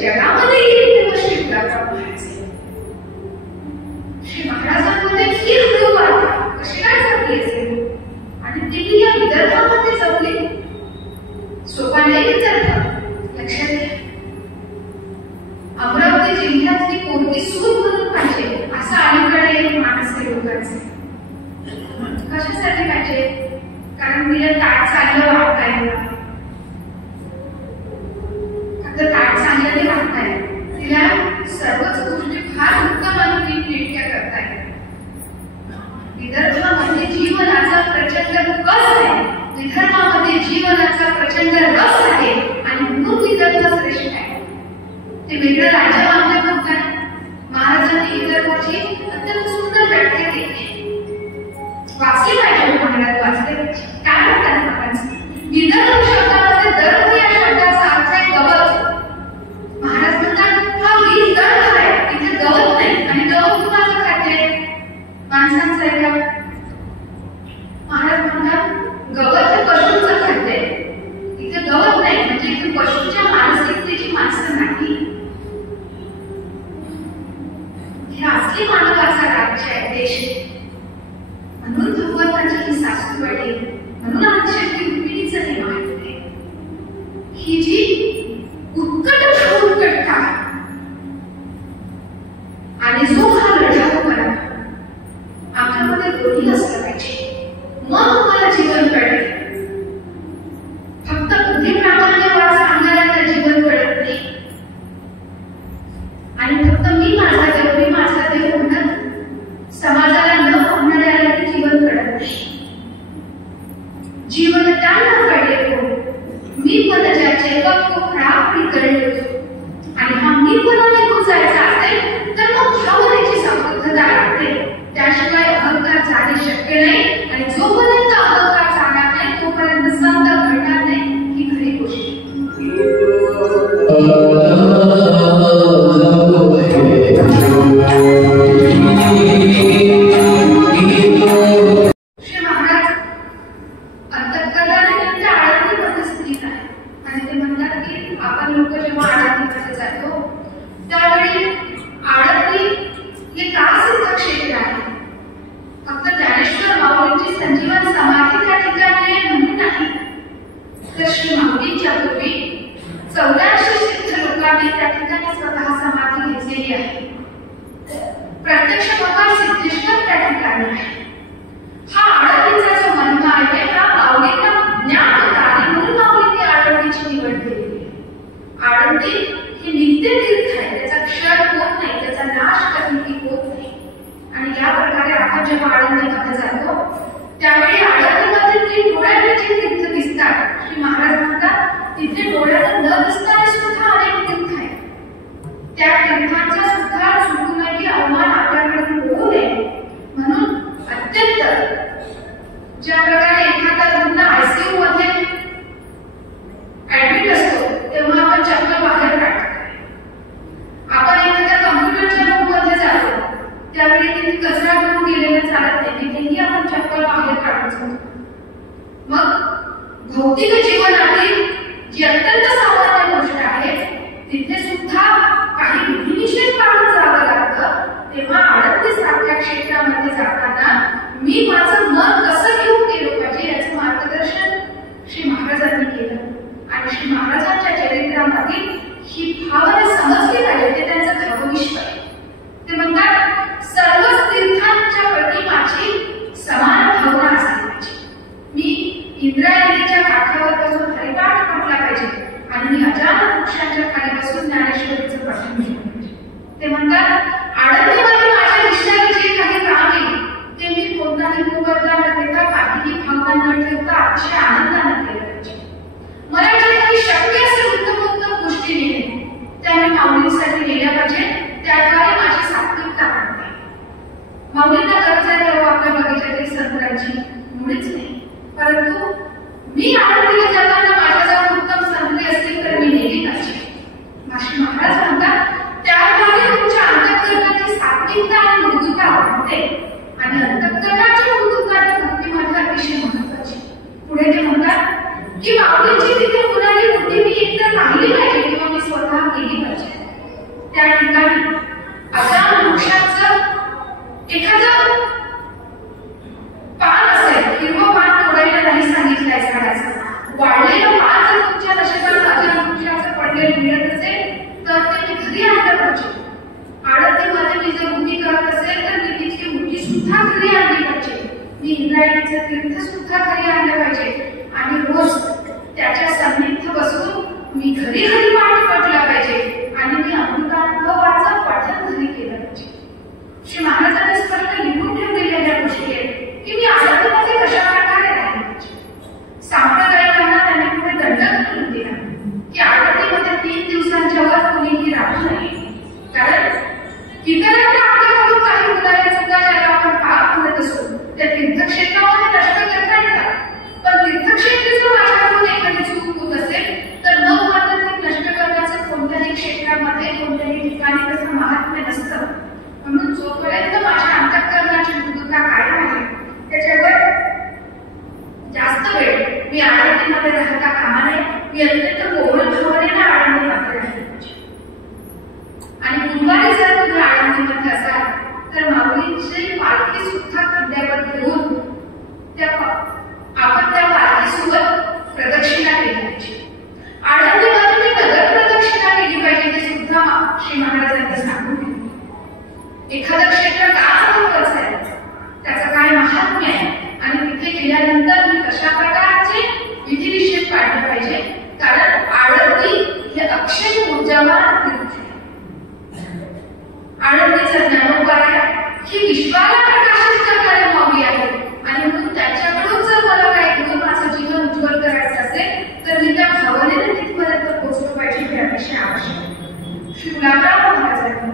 जगामध्ये येईल गोष्टी तुला जिल्ह्यातली कोणती सूर म्हणून पाहिजे असं अलीकडे एक मानस आहे लोकांचे. कशासाठी पाहिजे? कारण तिला ताट चाललं वागताय, फक्त ताट चाललं ते वागताय, तिला सर्वच गोष्टी फार उत्तम आणि नीटनेटक्या करताय. विदर्भामध्ये जीवनाचा प्रचंड कस आहे, विदर्भामध्ये जीवनाचा प्रचंड रस आहे आणि म्हणून विदर्भ श्रेष्ठ आहे. ते वेगळं राज्य मानले म्हणतात. महाराजांनी विदर्भाची अत्यंत सुंदर व्याख्या केली. वाचली पाहिजे, महाराज वाचले पाहिजे. काय म्हणतात महाराज? विदर्भ शब्दामध्ये दर्भ या शब्दाचा अर्थ आहे गवत. महाराज म्हणतात हा वीज दर्भ आहे, इथे गवत नाही. आणि गवत कुणाचं खाते? माणसांचं आहे का? महाराज म्हणतात गवत हे पशूंचं खाते, इथे गवत नाही. म्हणजे इथे पशूच्या मानसिकतेची माणसं नाही. हे असली मानवाचा राज्य आहे, देश आहे. म्हणून भगवंताची ही सासूवाडी, म्हणून आदिशक्ती रुक्मिणीचं हे माहिती आहे. ही जी उत्कटता आणि जो हा लढाऊपणा आमच्यामध्ये दोन्ही असलं पाहिजे, मग तुम्हाला जीवन कळेल. फक्त बुद्धिप्रामाण्यवाद सांगणाऱ्यांना जीवन कळत नाही आणि फक्त मी माझा देव म्हणत समाजाला न पाहणाऱ्याला ते जीवन कळत नाही. जीवन त्यांना कळेल मी पण ज्याचे को प्राप्ती करेल. आणि हा मी पणाने गुजारायचा असेल तर मग भावनेची समृद्धता लागते. त्याशिवाय अहंकार जाणे शक्य नाही. आणि जोपर्यंत अहंकार जाणार नाही तोपर्यंत संत घडणार नाही ही खरी गोष्ट. श्री महाराज अंतःकरणाने त्यांच्या आळंदीमध्ये स्थित आहे. आणि ते म्हणतात की आपण लोक जेव्हा आळंदीमध्ये जातो त्यावेळी आळंदी हे का सिद्धक्षेत्र आहे. फक्त ज्ञानेश्वर माऊलींची संजीवन समाधी त्या ठिकाणी आहे म्हणून नाही, तर श्री माऊलींच्या पूर्वी 84 सिद्ध लोकांनी त्या ठिकाणी स्वतः समाधी घेतलेली आहे. प्रत्यक्ष भगवान सिद्धेश्वर त्या ठिकाणी आहे. हा आळंदीचा जो महिमा आहे हा माऊलींना ज्ञान होता आणि म्हणून माऊलींनी आळंदीची निवड केलेली आहे. आळंदी हे नित्य तीर्थ आहे, त्याचा क्षय होत नाही, त्याचा नाश कधीही होत नाही. आणि या प्रकारे आपण जेव्हा आळंदीमध्ये जातो त्यावेळी आळंदीमध्ये 3 डोळ्याचे तीर्थ दिसतात. श्री महाराज म्हणतात तिथे डोळ्याला न दिसणारे सुद्धा अनेक तीर्थ आहेत. त्या तीर्थांचा सुद्धा चुकूनही अवमान आपल्याकडून होऊ नये म्हणून अत्यंत ज्या प्रकारे एखादा रुग्ण आयसीयू मध्ये ऍडमिट असतो तेव्हा आपण चक्क बाहेर काढतो. आपण एखाद्या कम्प्युटरच्या रूम मध्ये जातो त्यावेळी तिथे कचरा घेऊन गेलेला चालत नाही, तिथेही आपण चक्क बाहेर काढतो. मग भौतिक जीवनातील जी अत्यंत सामान्य गोष्ट आहे तिथे सुद्धा काही विधिनिषेध पाळून जावं लागतं. तेव्हा आळंदी सारख्या क्षेत्रामध्ये जाताना मी माझं मन कसं घेऊन गेलो पाहिजे याचं मार्गदर्शन श्री महाराजांनी केलं. आणि श्री महाराजांच्या चरित्रामध्ये ही भावना समजली पाहिजे. ते त्यांचं भावविश्व आहे. ते म्हणतात सर्व तीर्थांच्या प्रती माझी समान भावना असली पाहिजे. मी इंद्रायणीच्या काठावर बसून हरिपाठ म्हटला पाहिजे आणि मी अजान वृक्षांच्या खाली बसून ज्ञानेश्वरीचं पठण केलं पाहिजे. ते म्हणतात आळंदीमध्ये माझ्या दिशेने जे काही काम येईल ते मी कोणताही मोबदला न देता काहीही भावना न ठेवता अतिशय आनंदाने केलं पाहिजे. मला जे काही शक्य असेल उत्तम गोष्टी लिहिणे त्या मी माऊलींसाठी लिहिल्या पाहिजे. त्याद्वारे माझी सात्विकता वाढते. माऊलींना गरज आहे तेव्हा आपल्या बगीच्यातील संत्रांची मुळीच नाही. परंतु मी आळंदीला जाताना माझ्याजवळ उत्तम संत्री असतील तर मी नेली पाहिजे. श्री महाराज म्हणतात त्याद्वारे तुमच्या अंतःकरणाची सात्विकता आणि मृदुता वाढते. आणि अंतःकरणाची मृदुता आणि भक्तीमध्ये अतिशय महत्वाची. पुढे ते म्हणतात की माऊलींची तिथे होणारी वृत्ती मी एकतर पाहिली पाहिजे किंवा मी स्वतः केली पाहिजे. त्या ठिकाणी अजान वृक्षाचं एखादं पान असेल, हिरवं पान तोडायला नाही सांगितलंय झाडाचं. वाढलेलं पान जर तुमच्या नशिबात अजान वृक्षाचं पडलेलं मिळत असेल तर ते मी घरी आणलं पाहिजे. इंद्रायणीचं तीर्थ सुद्धा घरी आणलं पाहिजे आणि रोज त्याच्या सान्निध्य बसून मी घरी घरी पाठ पठला पाहिजे आणि मी अमृतानुभवाचं पठण घरी केलं पाहिजे. श्री महाराजांनी स्पष्ट लिहून ठेवलेल्या गोष्टी आहेत की मी आनंदामध्ये कशा प्रकारे राहिले पाहिजे. सांप्रदायिकांना त्यांनी पुढे दंड करून दिला की आरतीमध्ये 3 दिवसांच्या वर कोणीही राहू नये, कारण इतरांना आपल्याकडून काही होणाऱ्या चुका ज्याला आपण पाप म्हणत असतो त्या तीर्थक्षेत्रामध्ये नष्ट करता येतात. पण तीर्थक्षेत्री जर माझ्याकडून एखादी चूक होत असेल तर न मात्र ती नष्ट करण्याचं कोणत्याही क्षेत्रामध्ये कोणत्याही ठिकाणी तसं महात्म्य नसतं. म्हणून जोपर्यंत माझ्या अंतःकरणाची मुक्तता कायम आहे त्याच्यावर जास्त वेळ मी आनंदीमध्ये राहता कामा नये. मी अत्यंत कोमल भावनेने आनंदीमध्ये राहिले पाहिजे. आणि गुरुवारी जर तुम्ही आनंदीमध्ये असाल तर माऊलींची पालखी सुद्धा खांद्यावर घेऊन आपण त्या पालखीसोबत प्रदक्षिणा केली पाहिजे. आनंदीमध्ये मी नगर प्रदक्षिणा केली पाहिजे ते सुद्धा श्री महाराजांनी सांगून दिले. एखादं क्षेत्र का महत्वाचं आहे, त्याचं काय महात्म्य आहे आणि तिथे गेल्यानंतर मी कशा प्रकारचे विधिनिषेध पाळले पाहिजे, कारण आळंदी हे अक्षय ऊर्जावान तीर्थ आहे. आळंदीचं ज्ञानोपाय ही विश्वाला प्रकाशित करणारी माऊली आहे आणि म्हणून त्याच्याकडून जर मला काही घेऊन माझं जीवन उज्ज्वल करायचं असेल तर मी त्या भावनेने तिथपर्यंत पोहोचलो पाहिजे हे अतिशय आवश्यक आहे. श्री गुलाबराव महाराजांनी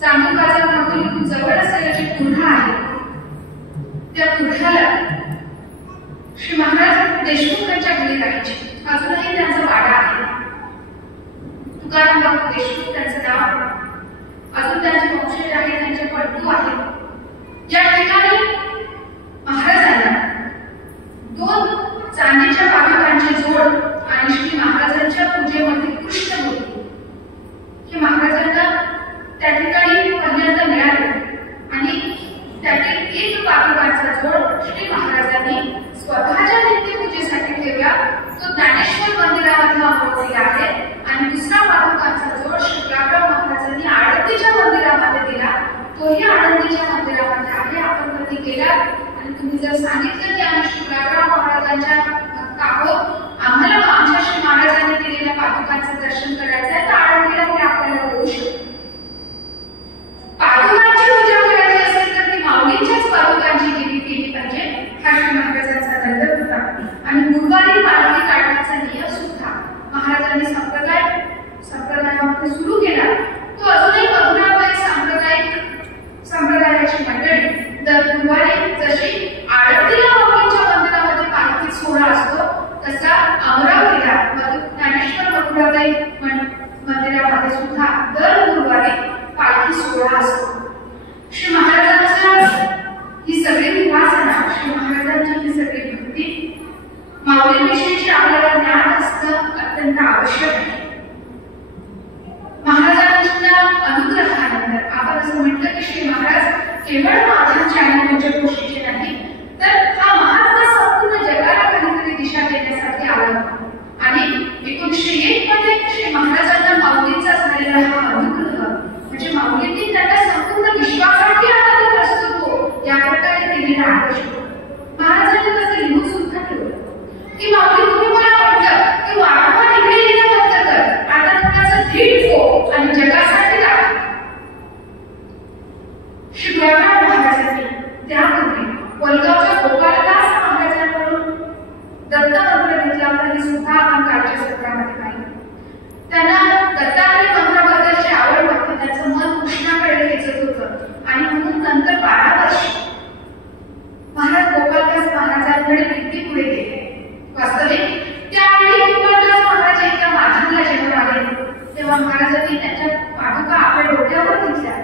चांदूर बाजारामधून इथून जवळ असलेलं जे कुर्हा आहे त्या कुर्ह्याला श्री महाराज देशमुख यांच्या घरी राहायचे. अजूनही त्यांचा वाडा आहे. तुकाराम बापू देशमुख त्यांचं नाव. अजून त्यांचे वंशज आहे, त्यांचे पडतू आहे. या ठिकाणी महाराजांना 2 चांदीच्या पादुकांची जोड आणि श्री महाराजांच्या पूजेमध्ये कृष्णमूर्ती हे महाराजांना त्या ठिकाणी पहिल्यांदा मिळाले आणि त्यातील एक पादुकांचा जोड श्री महाराजांनी स्वतःच्या नित्यपूजेसाठी ठेवला. तो ज्ञानेश्वर मंदिरामध्ये अमृतलेला आहे आणि दुसरा पादुकांचा जोड श्री गुलाबराव महाराजांनी आळंदीच्या मंदिरामध्ये दिला. तोही आळंदीच्या मंदिरामध्ये आहे. आपण कधी गेला आणि तुम्ही जर सांगितलं की आम्ही श्री गुलाबराव महाराजांच्या भक्त आहोत, आम्हाला आमच्या श्री महाराजांनी दिलेल्या पादुकांचं दर्शन करायचं आहे तर आळंदीला ते आपल्याला होऊ शकतं. पादुकांची पूजा करायची असेल तर ती माऊलींच्याच पादुकांची केली पाहिजे हा श्री महाराजांचा दंड होता. आणि गुरुवारी पालखी काढण्याचा नियम सुद्धा महाराजांनी संप्रदायामध्ये सुरू केला. तो अजूनही मधुराबाई संप्रदायाची मंडळी दर गुरुवारी जशी आळंदीला माऊलींच्या मंदिरामध्ये पालखी सोहळा असतो तसा अमरावतीला ज्ञानेश्वर मधुराबाई मंदिरामध्ये सुद्धा दर गुरुवारी पालखी सोहळा असतो. श्री महाराजांच्या ही सगळी उपासना, श्री महाराजांची ही सगळी भक्ती, माऊलींविषयीची आपल्याला ज्ञान असणं अत्यंत आवश्यक आहे. महाराजांच्या अनुग्रहानंतर आपण असं म्हटलं की श्री महाराज केवळ माझ्या आणि पंचकोशीचे नाही तर हा महात्मा संपूर्ण जगाला काहीतरी दिशा देण्यासाठी आला. आणि 1901 मध्ये श्री महाराजांना माऊलींचा झालेला हा अनुग्रह म्हणजे माऊलींनी त्यांना संपूर्ण विश्वासाठी आनंद असतो या प्रकारे दिलेला आदेश होता. महाराजांनी तसं लिहून सुद्धा ठेवलं की माऊली तुम्ही मला म्हटलं की वारंवार इकडे येणं बंद कर, आता तुझं धीट हो आणि जगासाठी लाग. श्री गुलाबराव महाराजांनी त्यापूर्वी वलगावच्या गोपालदास महाराजांकडून दत्तमंत्र घेतला तरी सुद्धा आपण काळच्या सत्रामध्ये पाहिलं. त्यांना दत्तात्रय मंत्राबद्दलची आवड होती, त्यांचं मन कृष्णाकडे खेचत होतं आणि म्हणून नंतर 12 वर्ष महाराज गोपालदास महाराजांकडे कीर्ती पुढे गेले. वास्तविक त्यावेळी गोपालदास महाराज एकदा माधानला जेव्हा आले तेव्हा महाराजांनी त्यांच्या पादुका आपल्या डोक्यावर घेतल्या.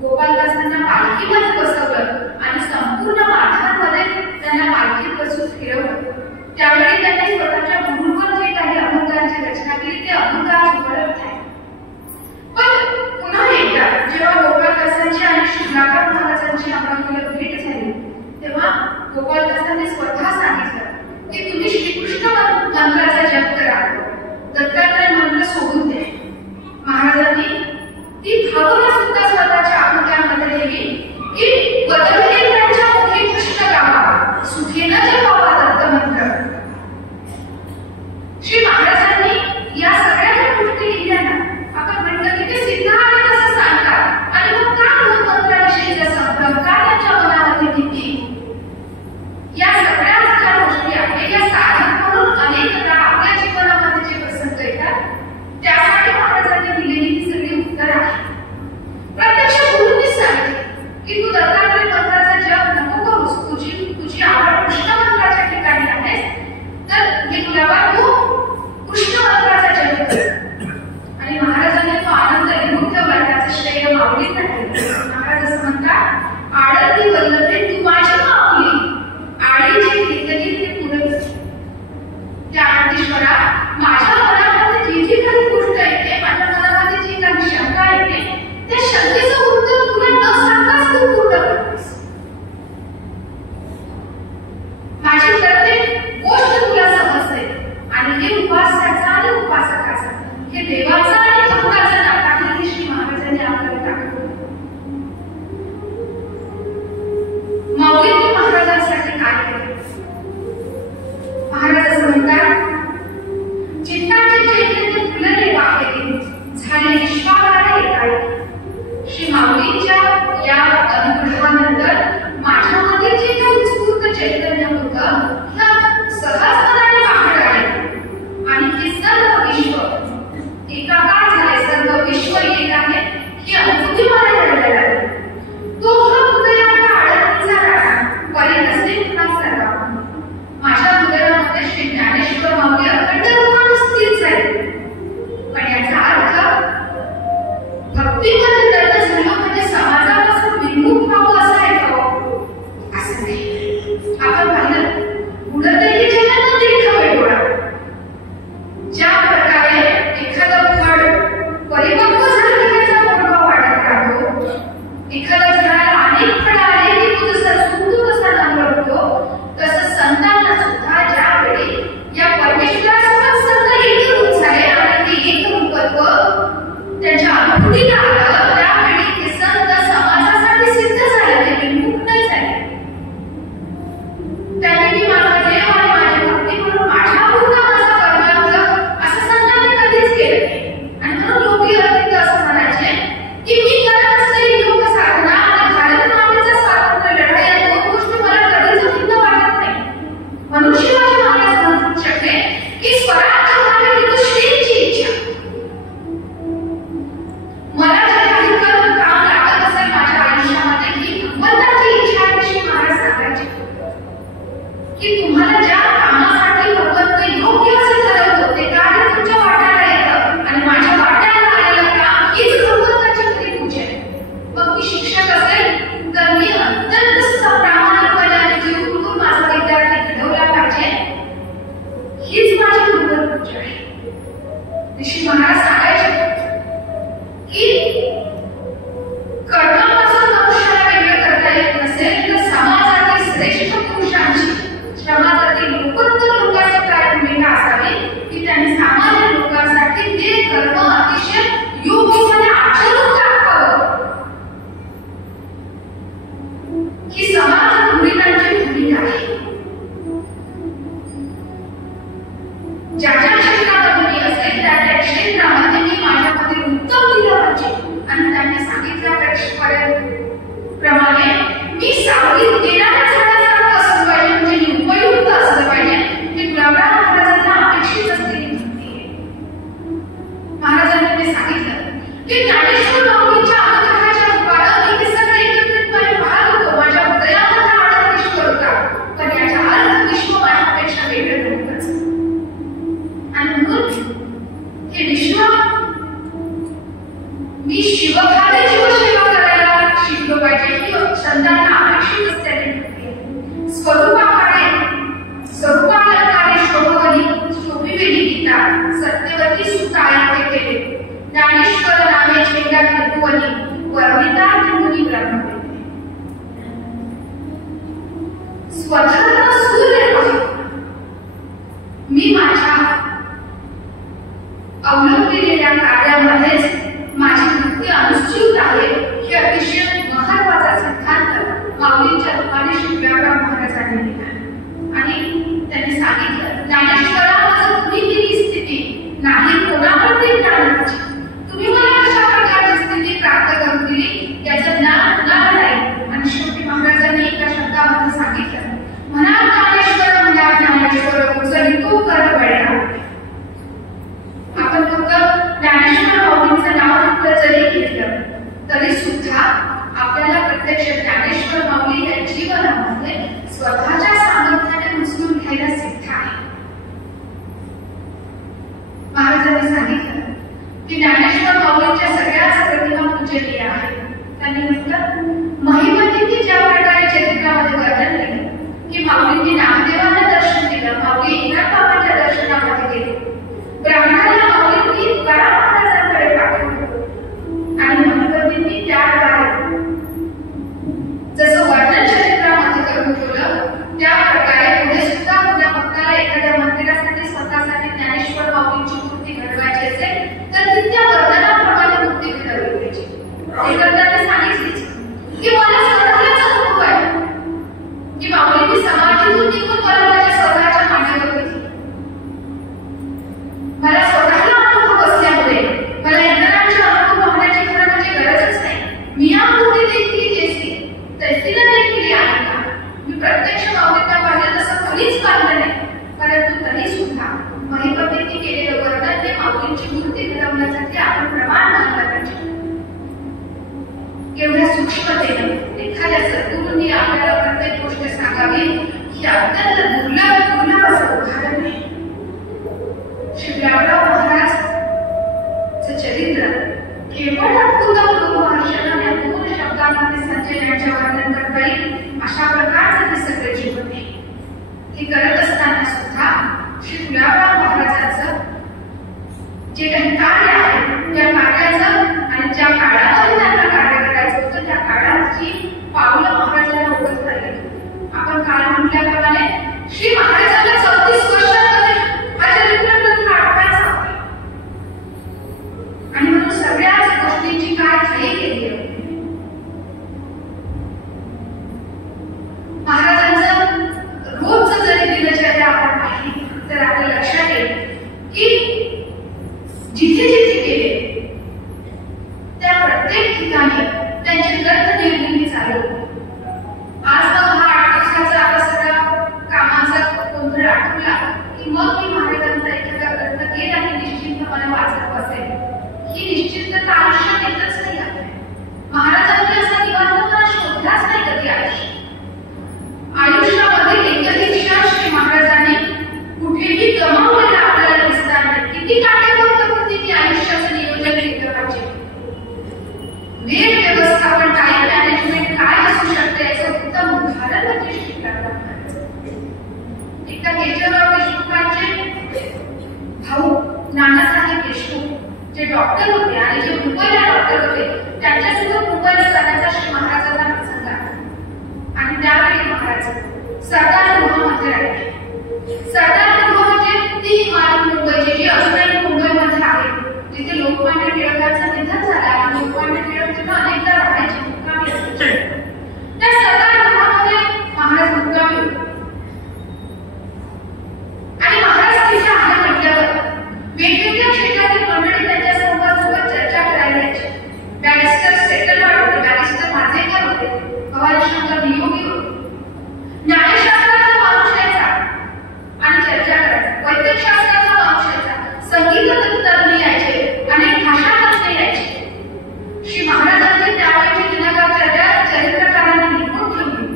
गोपालदासांना पालखीमध्ये बसवलं आणि संपूर्ण माधानमध्ये त्यांना पालखीत बसून फिरवलं. त्यावेळी त्यांनी स्वतःच्या गुरूंवर जे काही अभंगांची रचना केली ते अभंगात उपलब्ध आहे. पण पुन्हा एकदा जेव्हा गोपालदासांची आणि श्री गुलाबराव महाराजांची अभंगाला भेट झाली तेव्हा गोपालदासांनी स्वतः सांगितलं की तुम्ही श्रीकृष्ण मंत्राचा जप करा, दत्तात्रय मंत्र सोडून द्या. महाराजांनी ती भावना सुद्धा स्वतःच्या अभंगामध्ये लिहिली की माऊलींना केलं. महाराज असं म्हणतात, आडती वल्लभे तू माझी माऊली, आडीचे घेतली ते पुरली. त्या अनंतेश्वरा, माझ्या मनामध्ये जी जी काही गोष्ट येते, माझ्या मनामध्ये जी काही शंका येते, त्या शंकेचं उत्तर तुला न सांगताच तू पूर्ण करतेस. माझी प्रत्येक गोष्ट तुला समजते आणि हे उपासकाचा आणि उपासकाचा, हे देवाचा आणि भक्ताचा नाता हे श्री महाराजांनी आपल्याला दाखवलं. माऊलींनी महाराजांसाठी काय केलं? महाराज असं म्हणतात, चित्ताचे चैतन्य फुलले बाहेर, झाले विश्वाला एकाएकी. श्री माऊलींच्या या अनुग्रहानंतर माझ्यामध्ये जे काही उत्स्फूर्त चैतन्य होतं, सहजपणाने बाहेर आले आणि ते सर्व विश्व एकाकार झाले. सर्व विश्व एक आहे ही अनुभूती मला घडायला लागली. तो हा हृदयाचा आळंदीचा राजा परी नसे पुन्हा सर्व. माझ्या हृदयामध्ये श्री ज्ञानेश्वर माऊली अखंड रूपाने स्थिर झाले. पण याचा अर्थ भक्तीमध्ये दत्त झालं म्हणजे समाजापासून विमुख व्हावं असं आहे का? असं नाही. आपण पाहिलं उडतही जगत तीर्थवे डोळा. ज्या प्रकारे एखादं फळ परिपक्व झालं की त्याचा मोठा वाढत राहतो, एखाद्या झाडाला अनेक फळं आले की तो जसा झुकतो तसा नंबरतो, तसं संतांना सुद्धा ज्यावेळी या परमेश्वरासोबत संत एकरूप झाले आणि ते एकरूपत्व त्यांच्या अनुभूतीला आलं, त्यावेळी ते संत समाजासाठी सिद्ध झाले, ते विमुख नाही झाले. त्यांनी मी माझा देव आणि माझी भक्ती म्हणून माझ्या पुरता माझा कर्तव्य असं संतांनी कधीच केलं नाही. आणि म्हणून योगी अरविंद असं म्हणायचे की मी करत असलेली योग साधना आणि भारत मातेचा स्वातंत्र्य लढा या दोन गोष्टी मला कधीच भिन्न वाटत नाही. म्हणून शिवाजी महाराज म्हणू शकले की स्वराज्य व्हावे ही श्रींची इच्छा. मला जे काही काम लागत असेल माझ्या आयुष्यामध्ये ही भगवंताची इच्छा आहे. श्री महाराज सांगायचे की तुम्हाला ज्या कामासाठी भगवंत योग्य असे ठरवतो ते कार्य तुमच्या वाट्याला येतं आणि माझ्या वाट्याला आलेलं काम हीच भगवंताची खरी पूजा आहे. मग मी शिक्षक असेल तर मी अत्यंत प्रामाणिकपणे आणि जीव गुंतून माझा विद्यार्थी घडवला पाहिजे, हीच माझी भगवत पूजा आहे. श्री महाराज सांगायचे की कर्मापासून मनुष्याला वेगळं करता येत नसेल तर समाजातील श्रेष्ठ पुरुषांची, समाजातील लोकोत्तर लोकांची काय भूमिका असावी की त्यांनी सामान्य लोकांसाठी ते कर्म अतिशय योग्यपणे आचरून दाखवावं. ही समाज भूमिकांची भूमिका आहे. ज्या ज्या क्षेत्रामध्ये मी असेल त्या त्या क्षेत्रामध्ये मी माझ्यामध्ये उत्तम दिलं पाहिजे. आणि त्यांनी सांगितल्याप्रमाणे मी सावली देणाऱ्या झाडासारखं असलं पाहिजे, म्हणजे मी उपयुक्त असलं पाहिजे. हे गुलाबराव महाराजांना अपेक्षित असलेली भक्ती आहे. महाराजांनी ते सांगितलं की ज्ञानेश्वर माऊलींच्या अनुग्रहाच्या रूपानं मी हे सगळं एकत्रितपणे पाहत होतो. माझ्या हृदयामध्ये आनंद ईश्वर होता, पण याच्या अर्थ विश्व माझ्यापेक्षा वेगळं नव्हतंच. आणि म्हणून हे विश्व मी शिवभावे जीवसेवा करायला शिकलो पाहिजे की संतांना अपेक्षित असल्याने भक्ती आहे. स्वरूपालंकारे शोभिवेली गीता, सत्यवती सुताई ते केले, ज्ञानेश्वर नामे झेंडा घेतुवली, वर्णिता मुनी ब्रह्मवेद. स्वतःला सूर्य आहे. मी माझ्या अवलंबिलेल्या कार्यामध्येच माझी भक्ती अनुष्ठित आहे. हे अतिशय महत्वाचा सिद्धांत माऊलींच्या रूपाने श्री गुलाबराव महाराजांनी दिला. आणि त्यांनी सांगितलं, ज्ञानेश्वरामध्ये तुम्ही दिली स्थिती नाही कोणावरती ज्ञानाची. तुम्ही मला कशा प्रकारची स्थिती प्राप्त करून दिली याचं ज्ञान कुणाला नाही. आणि शेवटी महाराजांनी एका शब्दामध्ये सांगितलं, त्यांनी म्हटलं, महिपतींनी ज्या प्रकारे चरित्रामध्ये वर्णन केलं की माऊलींनी नामदेवांना दर्शन दिलं, माऊली एकनाथ बाबांच्या दर्शनामध्ये गेले, ब्राह्मणाला माऊलींनी तुकाराम महाराजांकडे पाठवलं आणि महिपतींनी त्याद्वारे जसं वर्णन चरित्रामध्ये करून ठेवलं त्या प्रकारे पुढे सुद्धा पुन्हा भक्ताला एखाद्या मंदिरासाठी स्वतःसाठी ज्ञानेश्वर माऊलींची मूर्ती घडवायची असेल तर ती त्या वर्णनाप्रमाणे मूर्ती घडवली पाहिजे. एकंदरीत सांगितलीच की मला स्वतःलाच अनुभव आहे की माऊलींनी समाधीतून निघून मला माझ्या स्वतःच्या मांडीवर घेतली. मला स्वतःला अनुभव असल्यामुळे मला इतरांच्या अनुभव होण्याची खरं म्हणजे गरजच नाही. मी या मूर्ती देखील जेसी तैसीला देखील आहे का? मी प्रत्यक्ष माऊलींना पाहिलं तसं कधीच पाहिलं नाही, परंतु तरी सुद्धा महिपतींनी केलेलं वर्णन हे माऊलींची मूर्ती घडवण्यासाठी आपण प्रमाण मानलं पाहिजे. एवढ्या सूक्ष्मतेनं एखाद्या सद्गुरूंनी आपल्याला प्रत्येक गोष्ट सांगावी ही अत्यंत दुर्लभ असं उदाहरण आहे. श्री गुलाबराव महाराजचं चरित्र केवळ अद्भुत गुरु महर्षांना पूर्ण शब्दांमध्ये संजय यांच्या वर्णन करता येईल अशा प्रकारचं ते सगळे जीवन आहे. हे करत असताना सुद्धा श्री गुलाबराव महाराजांचं जे काही कार्य आहे त्या कार्याचं आणि ज्या काळामध्ये त्यांना कार्य करायचं होतं त्या काळाची पावलं महाराजांना ओळखता येईल. आपण काल म्हटल्याप्रमाणे श्री महाराजांना 34 वर्षांमध्ये हा चरित्र ग्रंथ आठवायचा आणि म्हणून सगळ्याच गोष्टींची काय घाई केली आहे. महाराजांचं रोजचं जरी दिनचर्या आपण पाहिली तर आपल्या लक्षात येईल की जिथे जिथे गेले त्या प्रत्येक ठिकाणी त्यांची ग्रंथ निर्मिती चालू. आज मग हा 8 दिवसाचा आपला सगळा कामाचा गोंधळ आटवला की मग मी महाराजांचा एखादा ग्रंथ घेत आणि निश्चिंत मला वाचत असेल. ही निश्चिंतता आयुष्यात येतच नाही आहे. महाराजांनी असा निवांतपणा शोधलाच नाही कधी आयुष्यामध्ये एकही क्षण श्री महाराजांनी कुठेही गमावलेला आपल्याला दिसणार नाही. किती काटेकोर पद्धतीने आयुष्याचं नियोजन केलं पाहिजे. वेळ व्यवस्थापन टाइम मॅनेजमेंट काय असू शकते याचं उत्तम उदाहरण म्हणजे श्री गुलाबराव महाराज. एकदा केशवराव देशमुखांचे भाऊ नानासाहेब देशमुख जे डॉक्टर होते आणि जे मुंबईला डॉक्टर होते त्यांच्यासोबत मुंबईला जाण्याचा श्री महाराजांना प्रसंग आला आणि त्यावेळी महाराज सरदार गृहामध्ये राहिले. सरदार गृह म्हणजे ती इमारत मुंबईची जी अजूनही मुंबईमध्ये आहे जिथे लोकमान्य टिळकांचं निधन झालं आणि लोकमान्य टिळक तिथं अनेकदा राहायचे, मुक्कामी असायचे. त्या सरदार गृहामध्ये महाराज मुक्कामी होते आणि महाराज तिथे आहे म्हटल्यावर वेगवेगळ्या क्षेत्रातील मंडळी त्यांच्या सोबत चर्चा करायला यायची. बॅरिस्टर सेटलवाड होते, बॅरिस्टर माझेकर होते, भवानीशंकर नियोगी होते. न्यायशास्त्राचा माणूस यायचा आणि चर्चा करायचा, वैद्यकशास्त्राचा माणूस यायचा, संगीत तज्ञ यायचे, अनेक भाषा तज्ञ यायचे. श्री महाराजांनी त्यावेळी दिनकरच्या चरित्रकारांनी लिहून ठेवली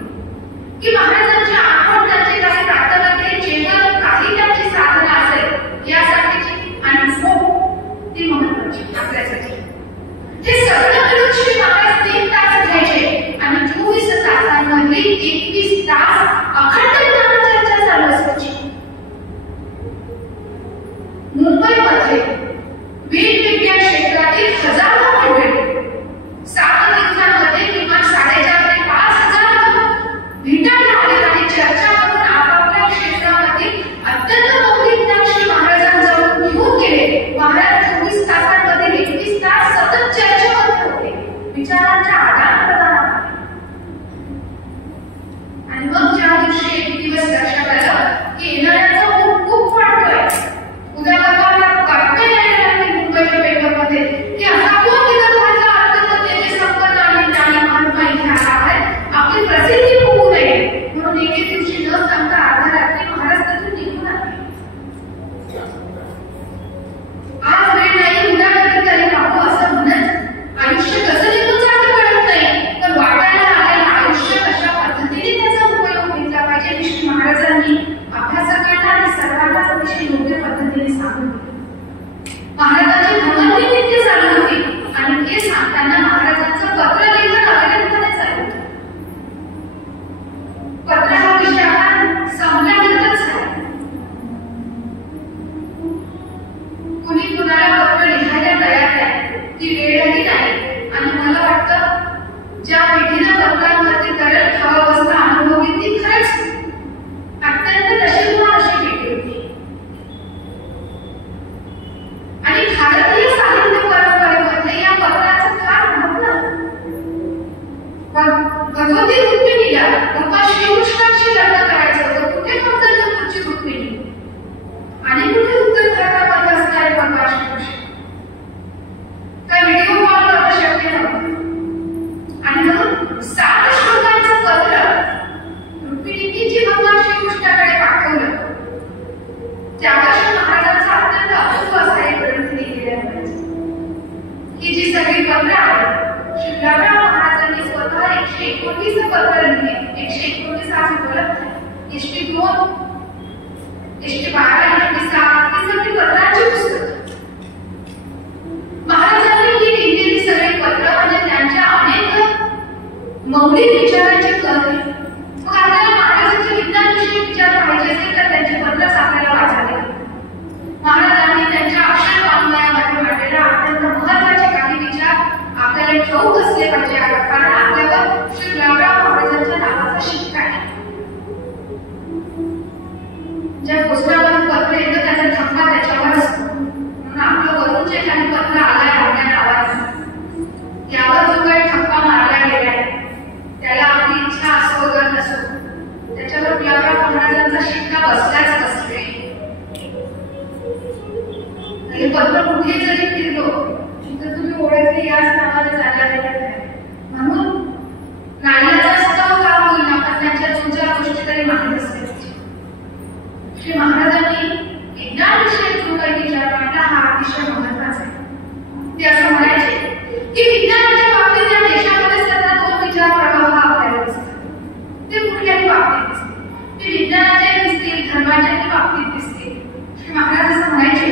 की महाराजांची आठवण त्यांचे काही प्रार्थना जेवण काही त्यांची साधना असेल यासाठीची आणि झोप ती महत्वाची आपल्यासाठी. हे सगळं मिळून श्री महाराज 3 तास घ्यायचे आणि 24 तासांमध्ये 21 तास अखंड चर्चा चालू असायची. मुंबईमध्ये वेगवेगळ्या क्षेत्रातील हजारो मंडळी 7 दिवसांमध्ये किमान 4,500 ते 5,000 लोक भेटायला आले आणि चर्चा करून आपापल्या क्षेत्रामध्ये अत्यंत मौलिक ज्ञान श्री महाराजांजवळ घेऊन गेले. महाराज 24 तासांमध्ये 21 तास सतत चर्चेमध्ये होते, विचारांच्या आदान-प्रदानामध्ये. आणि मग ज्या दिवशी एक दिवस लक्षात आलं की येणाऱ्यांचा खूप वाढतोय, उद्या परवा गॅरंटी नाही. आणि मला वाटतं ज्या पिढीनं पत्रांवरती तरल भावावस्था अनुभवली ती खरंच अत्यंत नशीबवान अशी पिढी होती. आणि भारतीय साहित्य परंपरेमध्ये या पत्राचं फार महत्व. भगवती रुक्मिणीला भगवान श्रीकृष्णांशी लग्न करायचं होतं, कुठे कौंडिन्यपूरची रुक्मिणी आणि कुठे उत्तर भारतामध्ये असणारे भगवान श्रीकृष्ण. त्या व्हिडिओ कॉलवर शक्य नव्हतं. आणि म्हणून 7 श्लोकांचं पत्र रुक्मिणींनी जे भगवान श्रीकृष्णाकडे पाठवलं त्यापासून महाराजांचा अत्यंत अपूर्व असा एक ग्रंथ लिहिलेला आहे. ही जी सगळी पत्र आहेत श्री गुलाबराव महाराजांनी स्वतः 129 पत्र लिहिले. 129 आज बोलत नाही, एसटी 2, एसटी 12, एसटी 7 ही सगळी पत्रांची पुस्तकं. महाराजांनी ही लिहिलेली सगळी पत्र म्हणजे त्यांच्या अनेक मौलिक विचारांची कल. मग आपल्याला महाराजांच्या विज्ञानविषयी विचार पाहिजे असेल तर त्यांची पत्रच आपल्याला वाचावे. महाराजांनी त्यांच्या अक्षर वाङ्मयामध्ये मांडलेल्या अत्यंत महत्वाचे काही विचार आपल्याला ठाऊक असले पाहिजे, कारण आपल्यावर श्री गुलाबराव महाराजांच्या नावाचा शिक्का आहे. ज्या पुस्तकावर पत्र येतं त्याचा ठपका त्याच्यावर असतो. म्हणून आपलं वरून जे काही पत्र आलंय आपल्या नावाचं त्यावर जो काही ठपका मारला गेलाय त्याला आपली इच्छा असो गर नसो त्याच्यावर गुलाबराव महाराजांचा शिक्का बसलाच बसले. हे पत्र कुठे जरी फिरलो तर तुम्ही ओळखले याच नावाने चालल्या. म्हणून नाण्याचा का होईना पण त्यांच्या तुमच्या गोष्टी तरी माहीत असते. श्री महाराजांनी विज्ञानविषयी जो काही विचार मांडला हा अतिशय महत्वाचा आहे. ते असं म्हणायचे की विज्ञानाच्या बाबतीत या देशामध्ये सध्या 2 विचार प्रवाह आपल्याला दिसतात. ते कुठल्याही बाबतीत दिसतील, ते विज्ञानाच्या दिसतील, धर्माच्याही बाबतीत दिसतील. श्री महाराज असं म्हणायचे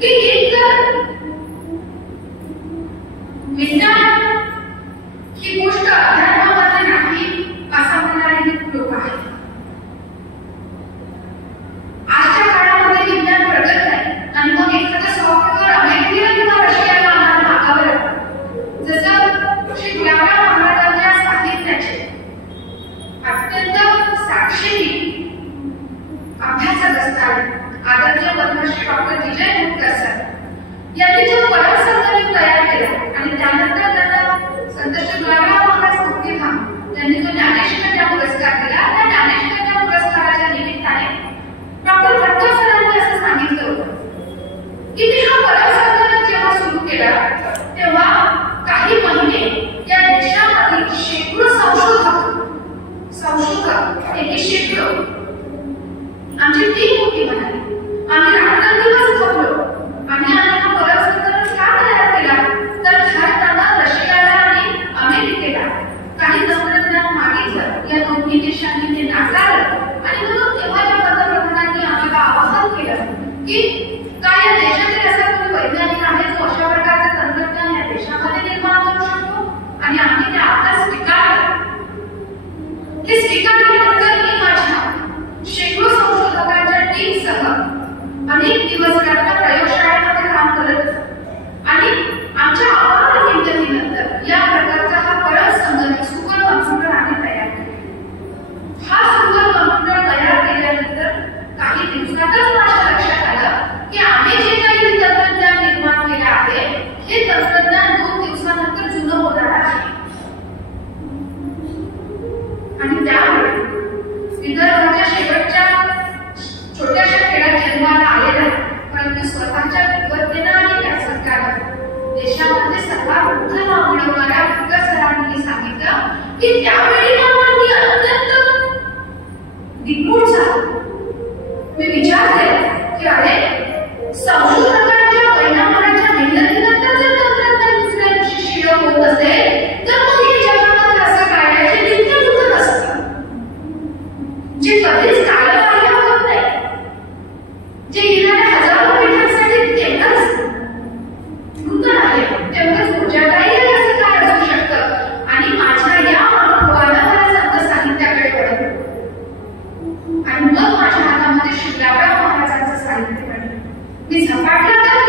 की एक तर विज्ञान ही गोष्ट अध्यात्मामध्ये नाही असं म्हणणारे लोक आहेत. आजच्या काळामध्ये विज्ञान प्रगत आहे आणि मग एखाद्या सॉफ्टवेअर अमेरिकेला किंवा रशियाला आम्हाला मागावं लागतं. जसं श्री गुलाबराव महाराजांच्या साहित्याचे अत्यंत साक्षी अभ्यासक असतात आदरणीय पद्मश्री डॉक्टर विजय मुक्कर सर यांनी जो परमसंगम तयार केला आणि त्यानंतर त्यांना संत श्री गुलाबराव महाराज मुक्तिधाम त्यांनी जो ज्ञानेश्वरीचा पुरस्कार दिला, त्या ज्ञानेश्वरीच्या पुरस्काराच्या निमित्ताने डॉक्टर भट्टर सरांनी असं सांगितलं होतं की मी हा परमसंगम जेव्हा सुरू केला तेव्हा काही महिने या देशामधील शेकडो संशोधक एक शेकडो आमची टीम होती म्हणाली. आम्ही रात्रंदिवस झोपलो आणि आम्ही हा परमसंगम का तयार केला तर भारताला रशियाला आणि अमेरिकेला काही तंत्रज्ञान मागितलं. या दोन्ही देशांनी ते नाकारलं आणि म्हणून तेव्हाच्या पंतप्रधानांनी आम्हाला आवाहन केलं की काय या देशातील असा कोणी वैज्ञानिक आहे जो अशा प्रकारचं तंत्रज्ञान या देशामध्ये निर्माण करू शकतो. आणि आम्ही ते आता स्वीकारलं. हे स्वीकारल्यानंतर मी माझ्या शेकडो संशोधकांच्या टीमसह अनेक दिवस रात्र प्रयोगशाळेमध्ये काम करत होतो. आणि आमच्या अपार मेहनतीनंतर या प्रकारचा हा परमसंगम सुपर कॉम्प्युटर आम्ही तयार केला. हा सुपर कॉम्प्युटर तयार केल्यानंतर काही दिवसातच माझ्या लक्षात आलं की आम्ही जे काही तंत्रज्ञान निर्माण केलं आहे हे तंत्रज्ञान 2 दिवसानंतर जुनं होणार आहे. आणि त्यामुळे विदर्भाच्या शेवटच्या छोट्याशा खेळात जन्माला आलेला परंतु स्वतःच्या विद्वत्तेनं आणि व्यासंगानं देशामध्ये सर्वात मोठं नाव मिळवणाऱ्या मुक्कर सरांनी सांगितलं की त्यावेळी मी अत्यंत दिग्मूढ झालो. मी विचार केला की अरे संशोधकांच्या महिनाभराच्या मेहनतीनंतर जर तंत्रज्ञान दुसऱ्या दिवशी शिळ होत असेल तर मग हे जगामध्ये असं काय आहे जे नित्य नूतन असतं, जे कधीच कालबाह्य होत नाही, जे येणाऱ्या हजारो पिढ्यांसाठी तेवढंच नूतन आहे, तेवढंच ऊर्जादायी आहे असं काय असू शकतं. आणि माझ्या या अनुभवानं मला संत साहित्याकडे वळवलं आणि मग माझ्या हातामध्ये श्री गुलाबराव महाराजांचं साहित्य पडलं. मी झपाटलं तर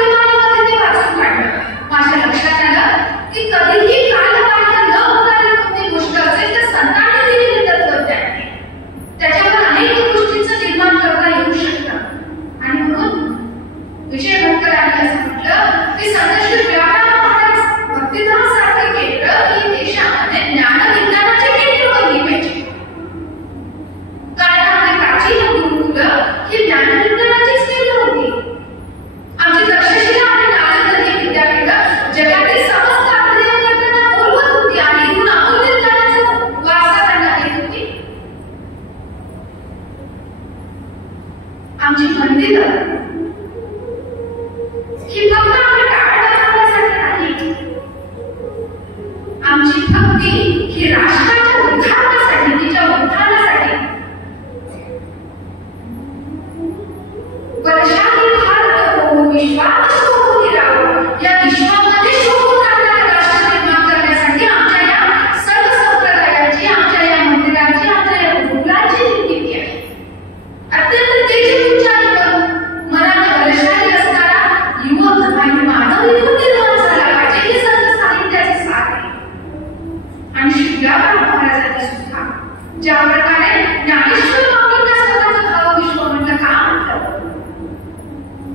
ज्या प्रकारे ज्ञानेश्वर माऊलींना स्वतःचं भाव विश्व म्हटलं का म्हटलं,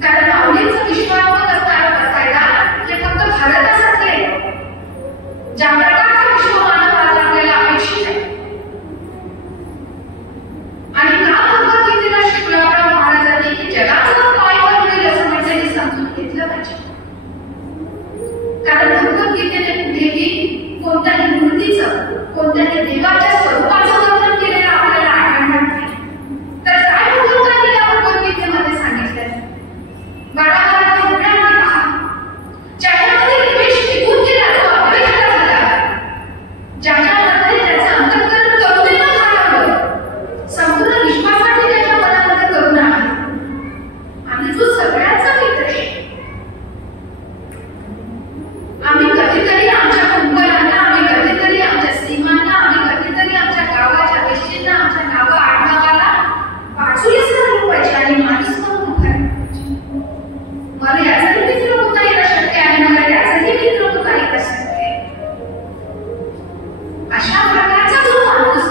कारण माऊलींचं विश्वात्मक बसायला हे फक्त भारतासाठी आहे. ज्या प्रकारचा विश्वमानव आज आपल्याला अपेक्षित आहे. आणि का भगवद्गीतेला शुक्राराव महाराजांनी की जगाचं पायवर होईल असं म्हणजे हे समजून घेतलं पाहिजे. कारण भगवद्गीतेने कुठेही कोणत्याही मूर्तीचं, कोणत्याही देवाच्या स्वरूपाचं वर्णन केलेलं आपल्याला आढळणार नाही. तर काय भगवंतांनी या भगवद्गीतेमध्ये सांगितलंय? बाळाला मुलांनी पहा, ज्याच्यामध्ये द्वेष टिकून गेला तो अद्वैत झाला, ज्याच्यामध्ये त्याचं अंतःकरण करुणेनं झालं, संपूर्ण विश्वासाठी त्याच्या मनामध्ये करुणा आहे आणि जो सगळ्यांचा मित्र आहे. आम्ही कधीतरी आमच्या कुटुंबांना, आम्ही कधीतरी आमच्या सीमांना, आम्ही कधीतरी आमच्या गावाच्या व्यक्तींना, आमच्या नावा आडनावाला बाजूलाच राहिलं पाहिजे आणि माणूस म्हणून उभारलं पाहिजे. मला याचाही मित्र होता येणं शक्य आहे, मला याचाही मित्र होता येणं शक्य आहे. अशा प्रकारचा जो माणूस,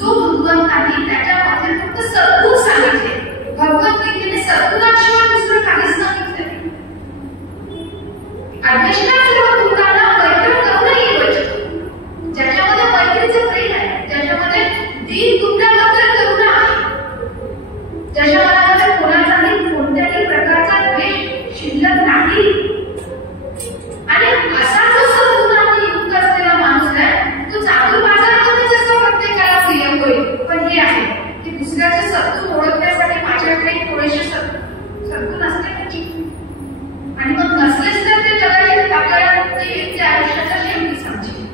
जो भगवंतांनी त्याच्यामध्ये फक्त सद्गुण सांगितले, भगवद्गीतेने सद्गुणाशिवाय दुसरं काहीच सांगितलं नाही. मैत्र करून येईल, ज्याच्यामध्ये मैत्रीचं प्रेम आहे, ज्याच्यामध्ये दीन दुःखाबद्दल करुणा आहे, ज्याच्या मनामध्ये कोणाचाही कोणत्याही प्रकारचा द्वेष शिल्लक नाही. आणि असा जो सद्गुणाने युक्त असलेला माणूस आहे तो चालू बाजारामध्ये जसं प्रत्येकाला प्रिय होईल. पण हे आहे की दुसऱ्याचे सद्गुण ओळखण्यासाठी माझ्याकडे थोडेसे सद्गुण असले पाहिजे. आणि मग नसलेच तर ते जगाची आपल्याला ते आयुष्याचा शेवटी समजेल.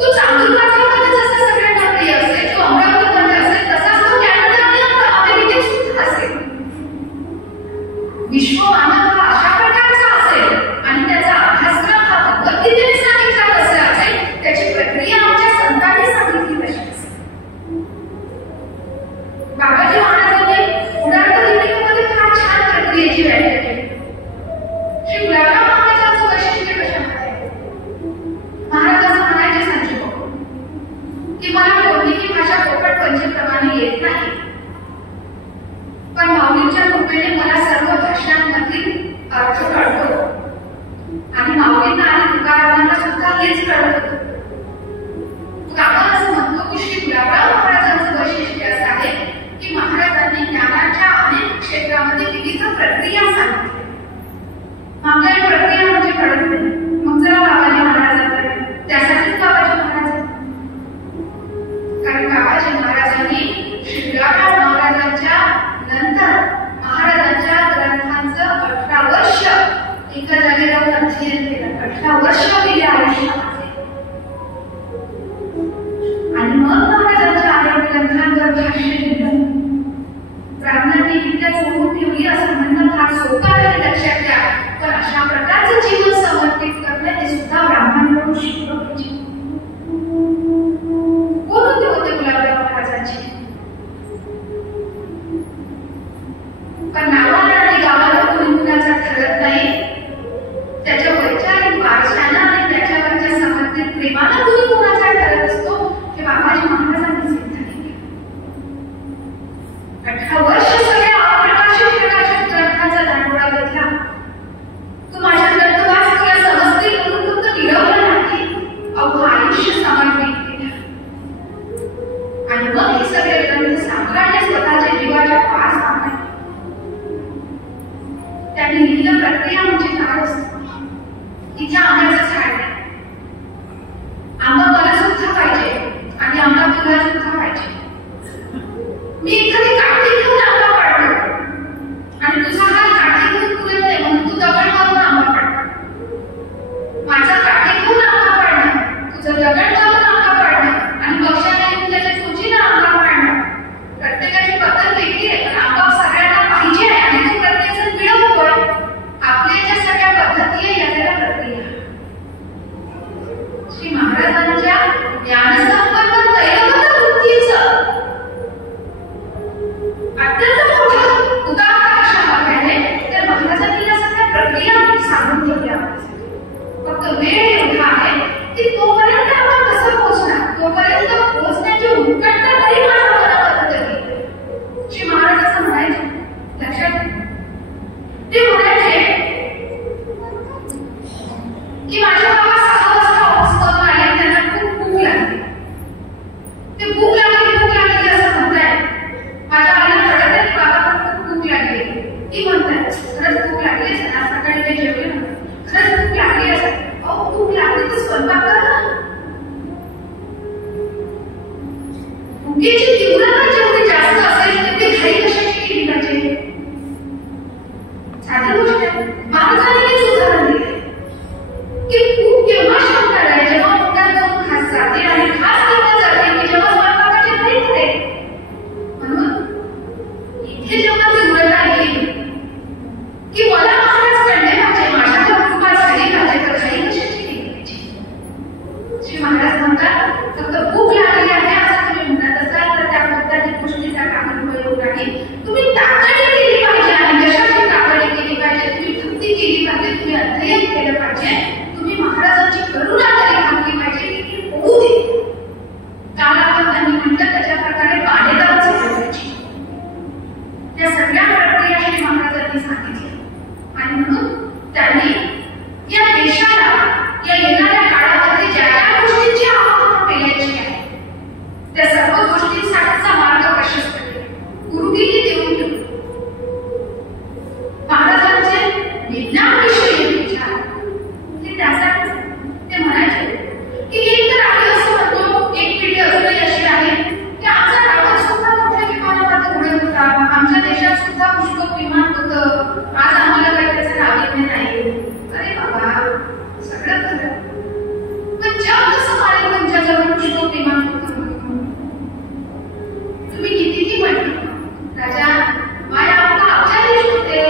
तो चांदूरबाजारमध्ये जसा सगळ्यांना प्रिय असेल, तो अमरावतीमध्ये असेल, तसाच तो कॅनडा आणि अमेरिकेत सुद्धा असेल. विश्वमानव हा अशा प्रकारचा असेल आणि त्याचा अभ्यासक्रम हा भगवद्गीतेने सांगितला कसा असेल, त्याची प्रक्रिया आमच्या संतांनी सांगितली कशी असेल. बाबाजी महाराजांनी उदाहरण दिलेमध्ये फार छान प्रक्रियेची व्याख्या केली. श्री गुलाबराव महाराजांचं वैशिष्ट्य कशामध्ये आहे? महाराजांचं म्हणायचे संजीव की मला कोणतीही भाषा पोपट पंचीप्रमाणे येत नाही, पण माऊलींच्या कृपेने मला सर्व भाषांमधील अर्थ कळतो. आणि माऊलींना आणि तुकारामांना सुद्धा हेच कळत होतं. आपण असं म्हणतो की श्री गुलाबराव महाराजांचं वैशिष्ट्य असं आहे की महाराजांनी ज्ञानाच्या अनेक क्षेत्रामध्ये विविध प्रक्रिया सांगितल्या. आपल्याला प्रक्रिया म्हणजे कळत नाही. मग जरा बाबाजी महाराजांकडे, त्यासाठीच बाबाजी महाराज, कारण बाबाजी महाराजांनी श्री गुलाबराव महाराजांच्या नंतर महाराजांच्या ग्रंथांचं 18 वर्ष एका जागी राहून अध्ययन केलं. 18 वर्ष गेले आयुष्यामध्ये. आणि मग महाराजांच्या अनेक ग्रंथांवर भाष्य लिहिलं. ब्राह्मणांनी विद्या चोरून ठेवली असं म्हणणं फार सोपं आहे, लक्षात घ्या. पण अशा प्रकारचं जीवन समर्पित करणं हे सुद्धा ब्राह्मणांकडून शिकलं पाहिजे. कोण होते गुलाबराव महाराजांचे? पण नावाला आणि गावाला कोणी कुणाचा ठरत नाही. त्याच्या वैचारिक वारशानं आणि त्याच्यावरच्या समर्पित प्रेमानं कुणी कुणाचा ठरत असतो हे बाबाजी महाराजांनी सिद्ध केले. 18 वर्ष सगळ्या अप्रकाशित ग्रंथांचा दांडोळा घेतला. तू माझ्या ग्रंथ वाच, तुला समजते म्हणून फक्त मिळवलं नाही, अवघं आयुष्य समर्पित केलं. आणि मग हे सगळे ग्रंथ सांभाळणे स्वतःच्या जीवाच्या पास आणणे. त्यांनी लिहिलं प्रक्रिया म्हणजे काय असतं? इथे आंब्याचं झाड आहे, आंबा मला सुद्धा पाहिजे आणि आंबा तुला सुद्धा पाहिजे. मी एखादी काठी घेऊन आंबा पाडतो आणि तुझा हात काठी घेऊन पुरत नाही म्हणून तू दगड मारून आंबा पाडतो. माझा काठी घेऊन आंबा पाडणं, तुझं दगड मारून आंबा पाडणं आणि पक्षाने येऊन त्याच्या चोचीनं आंबा पाडणं, प्रत्येकाची पद्धत वेगळी आहे. पण आंबा सगळ्यांना पाहिजे आहे आणि तो प्रत्येकजण मिळवतोय. आपल्या ज्या सगळ्या पद्धती आहे याला प्रक्रिया. श्री महाराजांच्या ज्ञानसंपन्न दैवत वृत्तीचं अत्यंत मोठं उदाहरण कशामध्ये आहे तर महाराजांनी या सगळ्या प्रक्रिया सांगून ठेवल्या. फक्त वेळ एवढा आहे की तोपर्यंत आपण की खूप तेव्हा शंकर आहे जेव्हा पोटात जाऊन खास जाते आणि खास तेव्हा जाते की जेव्हा स्वयंपाकाची घाई होते. म्हणून इथे जेव्हा जुळता येईल की मला महाराज कळले पाहिजे माझ्या कुटुंबात झाली पाहिजे तर घाई कशाची केली पाहिजे. श्री महाराज म्हणतात फक्त भूक लागली आहे असं तुम्ही म्हणत असाल तर त्या कोणत्याही गोष्टीचा काही उपयोग नाही. तुम्ही ताकदी केली पाहिजे आणि कशाची ताकदी केली पाहिजे, तुम्ही भक्ती केली पाहिजे, तुम्ही अध्ययन केलं पाहिजे, तुम्ही महाराजांची करुणा तरी घातली पाहिजे की होऊ दे. काल आपण त्यांनी म्हटलं त्याच्या प्रकारे बाणेदार झालं पाहिजे. त्या सगळ्या प्रक्रिया श्री महाराजांनी सांगितल्या आणि म्हणून त्यांनी या देशाला या येणाऱ्या काळामध्ये ज्या ज्या गोष्टींची आवाहन केल्याची आहे त्या सर्व गोष्टींसाठीचा मार्ग प्रशस्त केला, गुरुगिरी देऊन ठेवली. महाराजांचे विज्ञानविषयी विचार हे त्यासाठी ते म्हणायचे की एक तर आम्ही असं म्हणतो एक पिढी अजूनही अशी आहे की आमचा रावण सुद्धा मोठ्या विमानामध्ये उडत होता, आमच्या देशात सुद्धा पुष्कळ विमान होतं, आज आम्हाला काही त्याचं नाविन्य नाही. अरे बाबा सगळं खरं, पण जग कसं मारेल तुमच्याजवळ पुष्कळ विमान होतं. तुम्ही कितीही म्हटलं राजा माया आपला आमच्या देश होते,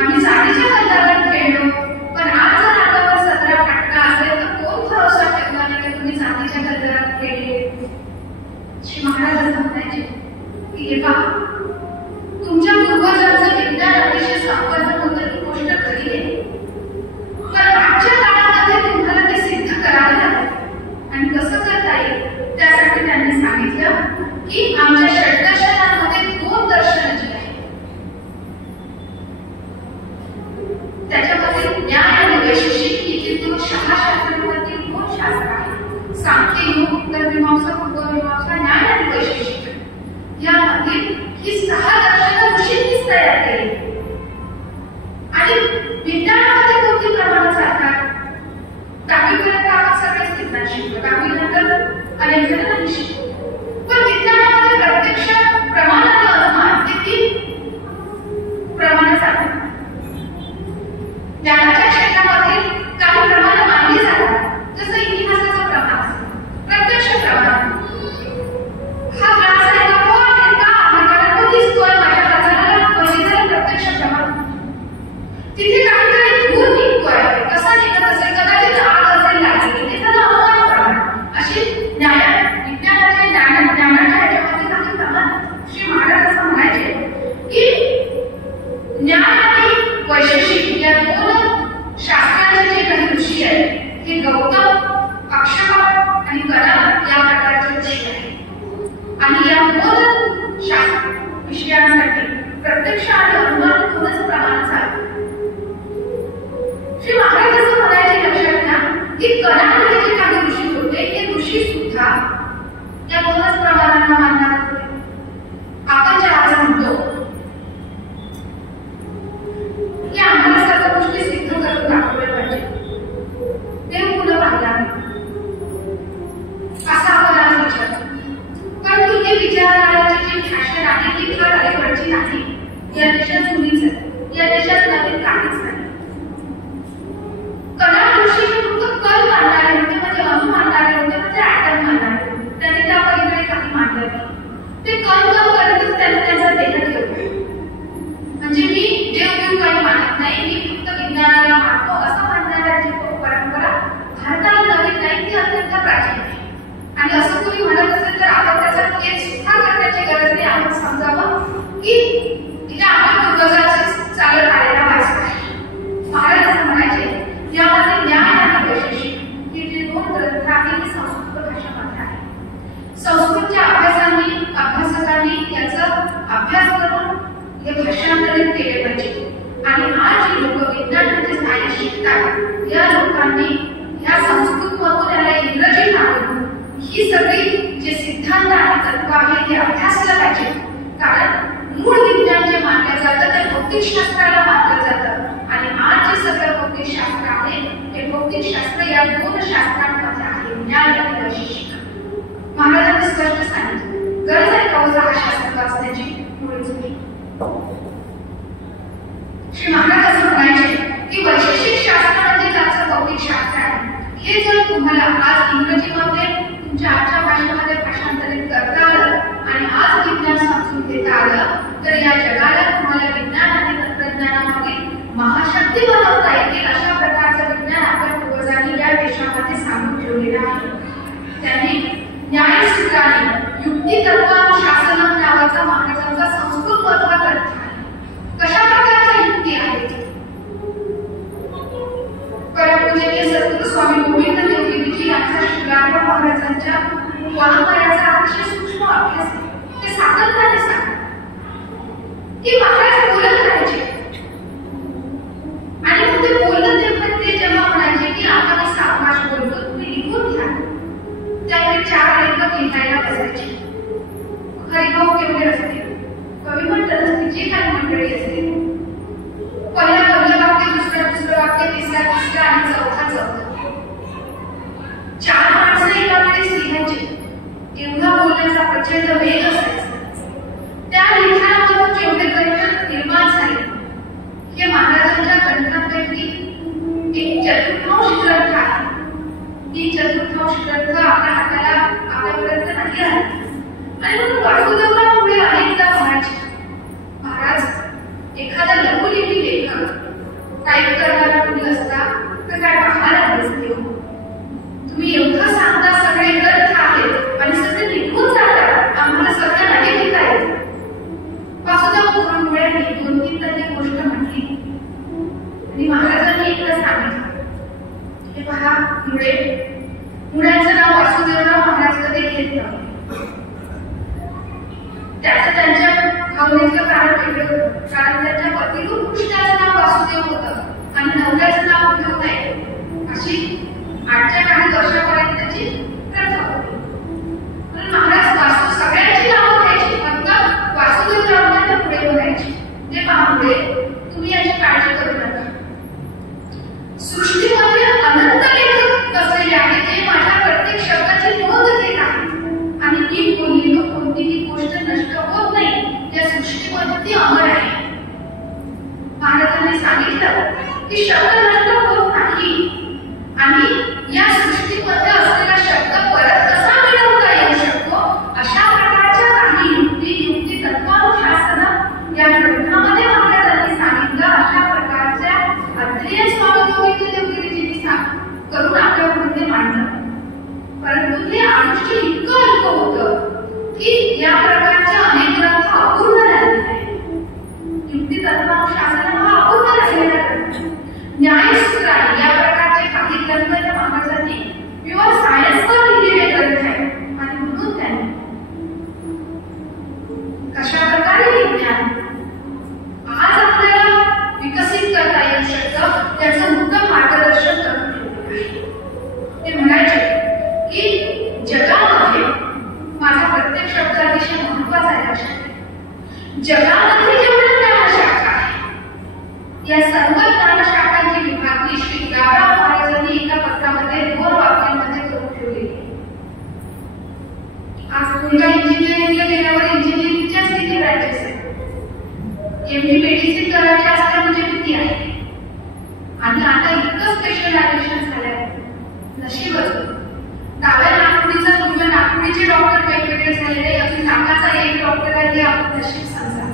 आम्ही साडीच्या गंधावर खेळलो, पण आज जर अंगावर 17 फटका असेल तर कोण भरोसा ठेवला नाही की तुम्ही चांदीच्या गंधावर खेळले. श्री महाराज म्हणायचे की हे पहा तुमच्या पूर्वजांचं विज्ञान अतिशय संपन्न होतं ही गोष्ट खरी आहे, पण आजच्या काळामध्ये तुम्हाला ते सिद्ध करावे लागेल. आणि कसं करता येईल त्यासाठी त्यांनी सांगितलं की आमच्या षड्दर्शनांमध्ये 2 दर्शन जी आहेत त्याच्यामध्ये न्याय आणि वैशेषिक ही 2 शास्त्रांवरती 2 शास्त्र आहेत. सांख्य योग, उत्तर मीमांसा, पूर्व मीमांसा, न्याय आणि वैशेषिक यामध्ये ही 6 दर्शनं ऋषींनीच तयार केली. आणि विज्ञानामध्ये कोणती प्रमाणं चालतात, दहावीपर्यंत आपण सगळेच विज्ञान शिकलो, दहावीनंतर अनेक जण नाही शिकलो, पण विज्ञानामध्ये प्रत्यक्ष प्रमाण आणि अनुमान हे 3 प्रमाणं चालतात. ज्ञानाच्या क्षेत्रामध्ये काही प्रमाणं मानली जातात, जसं इतिहासाचं प्रमाण, प्रत्यक्ष प्रमाण. हा ग्लास आहे का, हो आहे का, माझ्याकडे दिसतोय माझ्या बाजाराला बघितलं प्रत्यक्ष प्रमाण. तिथे काहीतरी धूर निघतोय, कसा निघत असेल, कदाचित आग असेल लागली, ते त्याला अनुमान प्रमाण. अशी विज्ञानाच्या ज्ञानाच्या ह्याच्यामध्ये काही प्रमाण. श्री महाराज असं म्हणायचे की ज्ञान आणि वैशेषिक या 2 शास्त्रांचे जे काही ऋषी आहेत हे गौतम, अक्षय आणि कणप या प्रकारचे ऋषी आहेत. आणि या 2 शास्त्र विषयांसाठी प्रत्यक्ष आणि अनुमान 2च प्रमाण चालतात. श्री महाराज असं म्हणायचे लक्षात घ्या की कणामध्ये जे काही ऋषी होते ते ऋषी सुद्धा या 2च प्रमाणांना मानणार होते. आपण ज्या आज म्हणतो की आम्हाला सर्व गोष्टी सिद्ध करून दाखवल्या पाहिजे, ते मुलं पाहिला असा आपण आज विचारतो. पण तुम्ही विचारणाऱ्याची जी फॅशन आहे ती फार अलीकडची नाही. या देशात जुनीच आहे, या देशात नवीन काहीच नाही. कणा ऋषी फक्त कल मानणारे होते, म्हणजे अणु मानणारे होते, म्हणजे ऍटम मानणारे होते. त्यांनी त्या पलीकडे काही मानलं नाही. ते कल करतच त्यांनी त्यांचा देह ठेवला. म्हणजे मी देव काही मानत नाही, मी फक्त विज्ञानाला मानतो असं म्हणणाऱ्याची परंपरा भारताला नवीन नाही, ती अत्यंत प्राचीन आहे. आणि असं कोणी म्हणत असेल तर आपण त्याचा केस सुद्धा करण्याची गरज नाही. आपण समजावं की तिथे आपण पूर्वजांचं चालत आलेला वारसा आहे. महाराज असं म्हणायचे यामध्ये न्याय आणि वैशेषिक हे जे 2 ग्रंथ आहेत ते संस्कृत भाषेमध्ये आहेत. संस्कृतच्या अभ्यासकांनी याचा अभ्यास करून हे भाषांतरित केले पाहिजे. आणि आज जे लोक विज्ञान म्हणजे सायन्स शिकतात या लोकांनी या संस्कृतमधून याला इंग्रजी आणून ही सगळी जे सिद्धांत आणि तत्व आहे ते अभ्यासलं पाहिजे. कारण मूळ विज्ञान जे मानलं जातं ते भौतिकशास्त्राला मानलं जातं. आणि आज जे सगळं भौतिकशास्त्र आहे ते भौतिकशास्त्र या 2 शास्त्रांमध्ये आहे, न्याय आणि वैशेषिक. महाराजांनी स्पष्ट सांगितलं गरज आहे का हा शास्त्र वाचण्याची मुळे चुकी. श्री महाराज असं म्हणायचे की वैशेषिक शास्त्र ग्रंथामध्ये सांगून ठेवलेला आहे. त्यांनी न्यायसूत्राने युक्ती तत्वानुशासनम नावाचा महाराजांचा संस्कृत मधला ग्रंथ आहे. कशा प्रकारच्या युक्ती आहेत? परमपूजनीय सद्गुरू स्वामी गोविंद देवगिरीजी यांचा श्रीराम महाराजांच्या वाङ्मयाचा अतिशय सूक्ष्म अभ्यास आहे. ते सातत्याने सांगतात की महाराज बोलत राहायचे आणि मग ते बोलत ते जेव्हा म्हणायचे की आता मी सावकाश बोलतो, तुम्ही लिहून घ्या. त्यामुळे 4 लेखक लिहायला बसायचे. हरिभाऊ केवढे असते, कवी म्हणतात असते, जे काही मंडळी असते, पहिलं वाक्य, दुसरं वाक्य, तिसरं आणि चौथा. 4 माणसं एका वेळेस लिहायचे. एवढा बोलण्याचा प्रचंड वेग असायचा. त्या लिखाणामधून जेवढे ग्रंथ निर्माण झाले, हे महाराजांच्या ग्रंथांपैकी एक चतुर्थांश ग्रंथ आहे. ही चतुर्थांश ग्रंथ आपल्यापर्यंत नाही आहे. आणि म्हणून वासुदेवराव पुढे अनेकदा म्हणायचे, महाराज एखादा लघुलिपी लेखक टाईप करणारा मुली असता तर काय पाहायला नसते. तुम्ही एवढं सांगता, सगळे ग्रंथ आहेत आणि सगळे लिहून जातात, आम्हाला सगळं नाही लिहिता येत. वासुदेव मुळे 2-3 तरी गोष्ट म्हटली आणि महाराजांनी एकदा सांगितलं, हे पहा, मुळ्याचं नाव वासुदेवराव महाराज कधी घेत नव्हते. त्याचं त्यांच्या भावनेचं कारण वेगळं होतं. कारण त्यांच्या पतीरूप कृष्णाचं नाव वासुदेव होतं आणि नवऱ्याचं नाव घेऊ नये अशी 8च्या काही वर्षापर्यंतची प्रथा होती. म्हणून महाराज सगळ्यांची नावं घ्यायची, फक्त वासुदेवरावांना पुढे बोलायची. ते पाहुणे, तुम्ही याची काळजी करू नका. सृष्टीमध्ये अनंत लेखक बसलेले आहेत, जे माझ्या प्रत्येक शब्दाची नोंद घेत आहेत आणि मी बोललेलो कोणतीही गोष्ट नष्ट होत नाही. या सृष्टीमध्ये ती अमर आहे. महाराजांनी सांगितलं की शब्द नष्ट होत नाही आणि या सृष्टीमध्ये असलेला शब्द परत कसा मिळवता येऊ शकतो, अशा प्रकारच्या काही युक्ती तत्वानुशासन या ग्रंथामध्ये महाराजांनी सांगितलं. अशा प्रकारच्या अध्ययन स्वामी गोविंद देवगिरीजींनी करून आपल्या पुढे मांडलं. परंतु हे आयुष्य इतकं अल्प होतं की या प्रकारच्या अनेक ग्रंथ अपूर्ण राहिलेले आहेत. युक्ती तत्वानुशासन हा अपूर्ण राहिलेला ग्रंथ. न्यायसूत्राने या प्रकारचे काही ग्रंथ या महाराजांनी प्युअर सायन्सवर लिहिलेले ग्रंथ आहेत. आणि म्हणून त्यांनी कशा प्रकारे विज्ञान आज आपल्याला विकसित करता येऊ शकतं, त्याचं उत्तम मार्गदर्शन करून ठेवलं आहे. ते म्हणायचे की जगामध्ये माझा प्रत्येक शब्द अतिशय महत्वाचा आहे. लक्षात घ्या, जगामध्ये जेवढ्या ज्ञानशाखा आहे, या सर्व ज्ञानशाखांची विभागणी श्री गावराव महाराजांनी एका पत्रामध्ये 2 वाक्यांमध्ये करून ठेवलेली आहे. आज मुलगा इंजिनिअरिंगला गेल्यावर इंजिनिअरिंगच्याच किती ब्रँचेस आहेत. एमडी मेडिसिन करायचे असल्या म्हणजे किती आहे. आणि आता इतकं स्पेशलायझेशन झालंय, नशीबच. डाव्या नागपुडीचा तुमच्या नागपुडीचे डॉक्टर वेगवेगळे झालेले, अजून नाकाचा एक डॉक्टर आहे, हे आपण नशीब समजा.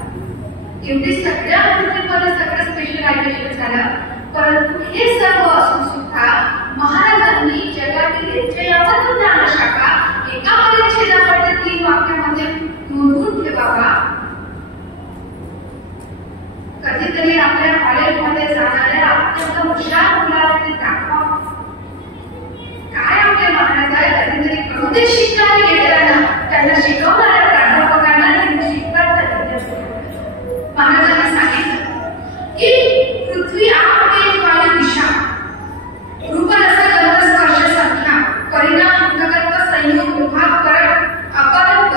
एवढी सगळ्या गोष्टींमध्ये सगळं स्पेशलायझेशन झालं. परंतु हे सर्व असून सुद्धा महाराजांनी जगातील 53 ज्ञानशाखा एका परिच्छेदामध्ये 3 वाक्यामध्ये नोंदवून ठेवावा. कधीतरी आपल्या कॉलेजमध्ये जाणाऱ्या अत्यंत हुशार मुलाला ते दाखवा. काय आपले महाराज आहे, कधीतरी बहुतेक शिकणारे गेलेल्यांना, त्यांना शिकवणाऱ्या प्राध्यापकांना शिकतात. महाराजांनी सांगितलं की पृथ्वी आप तेज वायू दिशा रूप रस गंध स्पर्श संख्या परिणाम अंतर्गत संयोग विभाग परत अपरंत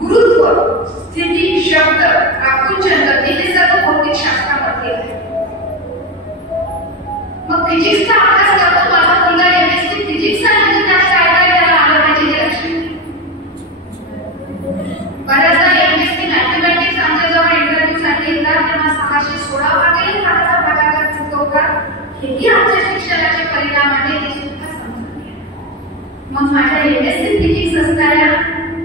गुरुत्व स्थिती शब्द आकुंचन गती हे सर्व भौतिक शास्त्रामध्ये आहे. मग फिजिक्सचा अभ्यास करतो माझा मुलगा एमएससी फिजिक्स आणि त्यात काय काय त्याला आलं पाहिजे हे लक्षात घ्या. बऱ्याचदा एमएससी मॅथमॅटिक्स आमच्याजवळ इंटरव्ह्यूसाठी येतात तेव्हा 616 वाटेही माझा भागाकार चुकवतात. हेही आमच्या शिक्षणाचे परिणाम आहे, हे सुद्धा समजून घ्या. मग माझ्या एमएससी फिजिक्स असणाऱ्या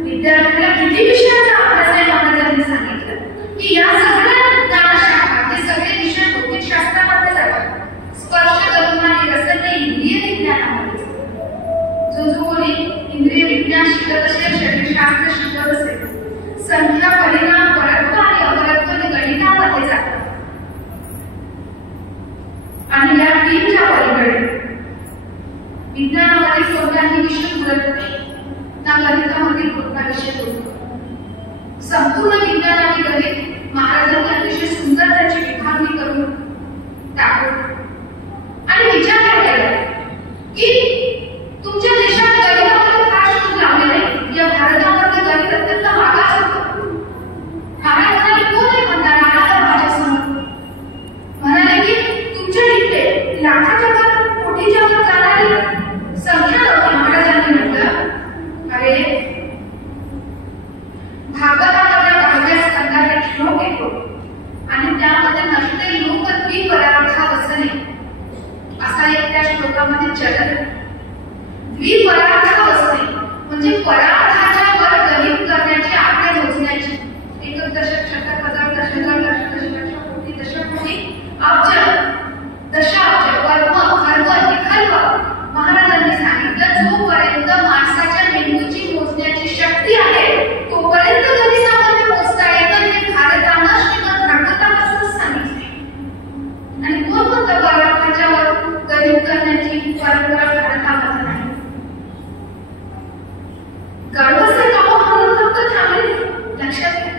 विद्यार्थ्याला किती विषयाचा अभ्यास आहे महाराजांनी सांगितलं की या सगळ्या ज्ञानशाखा हे सगळे विषय भौतिक शास्त्रामध्ये जातात. स्पर्श गंध आणि रस हे इंद्रिय विज्ञान आणि या तीनच्या पलीकडे विज्ञानामध्ये कोणताही विषय पुरत नाही, ना गणितामध्ये कोणता विषय पुरतो. संपूर्ण विज्ञान आणि गणित महाराजांनी अतिशय सुंदर त्याची विभागणी करून टाकली आणि विचार केला की तुमच्या देशात गणितामध्ये फार शोध लावले नाही, या भारतामध्ये गणित अत्यंत मागास होतं. महाराजांनी कोणी म्हणणार आला माझ्यासमोर म्हणाले की तुमच्या इथे लाखाच्या वर कोटीच्या वर जाणारी संख्या नव्हती. महाराजांनी म्हटलं अरे भागवतामध्ये 10व्या स्कंदात एक श्लोक येतो आणि त्यामध्ये नष्टे लोक द्विपरार्था वसने असा एक त्या श्लोकामध्ये चलन. द्विपरार्था वसने म्हणजे परार्थाच्या वर गणित करण्याची आज्ञा मोजण्याची. एकच दशक, शतक, हजार, दशक, दशलक्ष, कोटी, दशकोटी, अब्ज, दशाब्ज, वर्म, खर्व, निखर्व. महाराजांनी सांगितलं जोपर्यंत माणसाच्या मेंदूची मोजण्याची शक्ती आहे तोपर्यंत गणितामध्ये मोजता येतं. हे भारतानं श्रीमद भागवतापासून सांगितले आणि कोणत्या परार्थाच्या वर गणित करण्याची परंपरा भारतामध्ये नाही. गर्व से कहो म्हणून फक्त थांबले. लक्षात घ्या,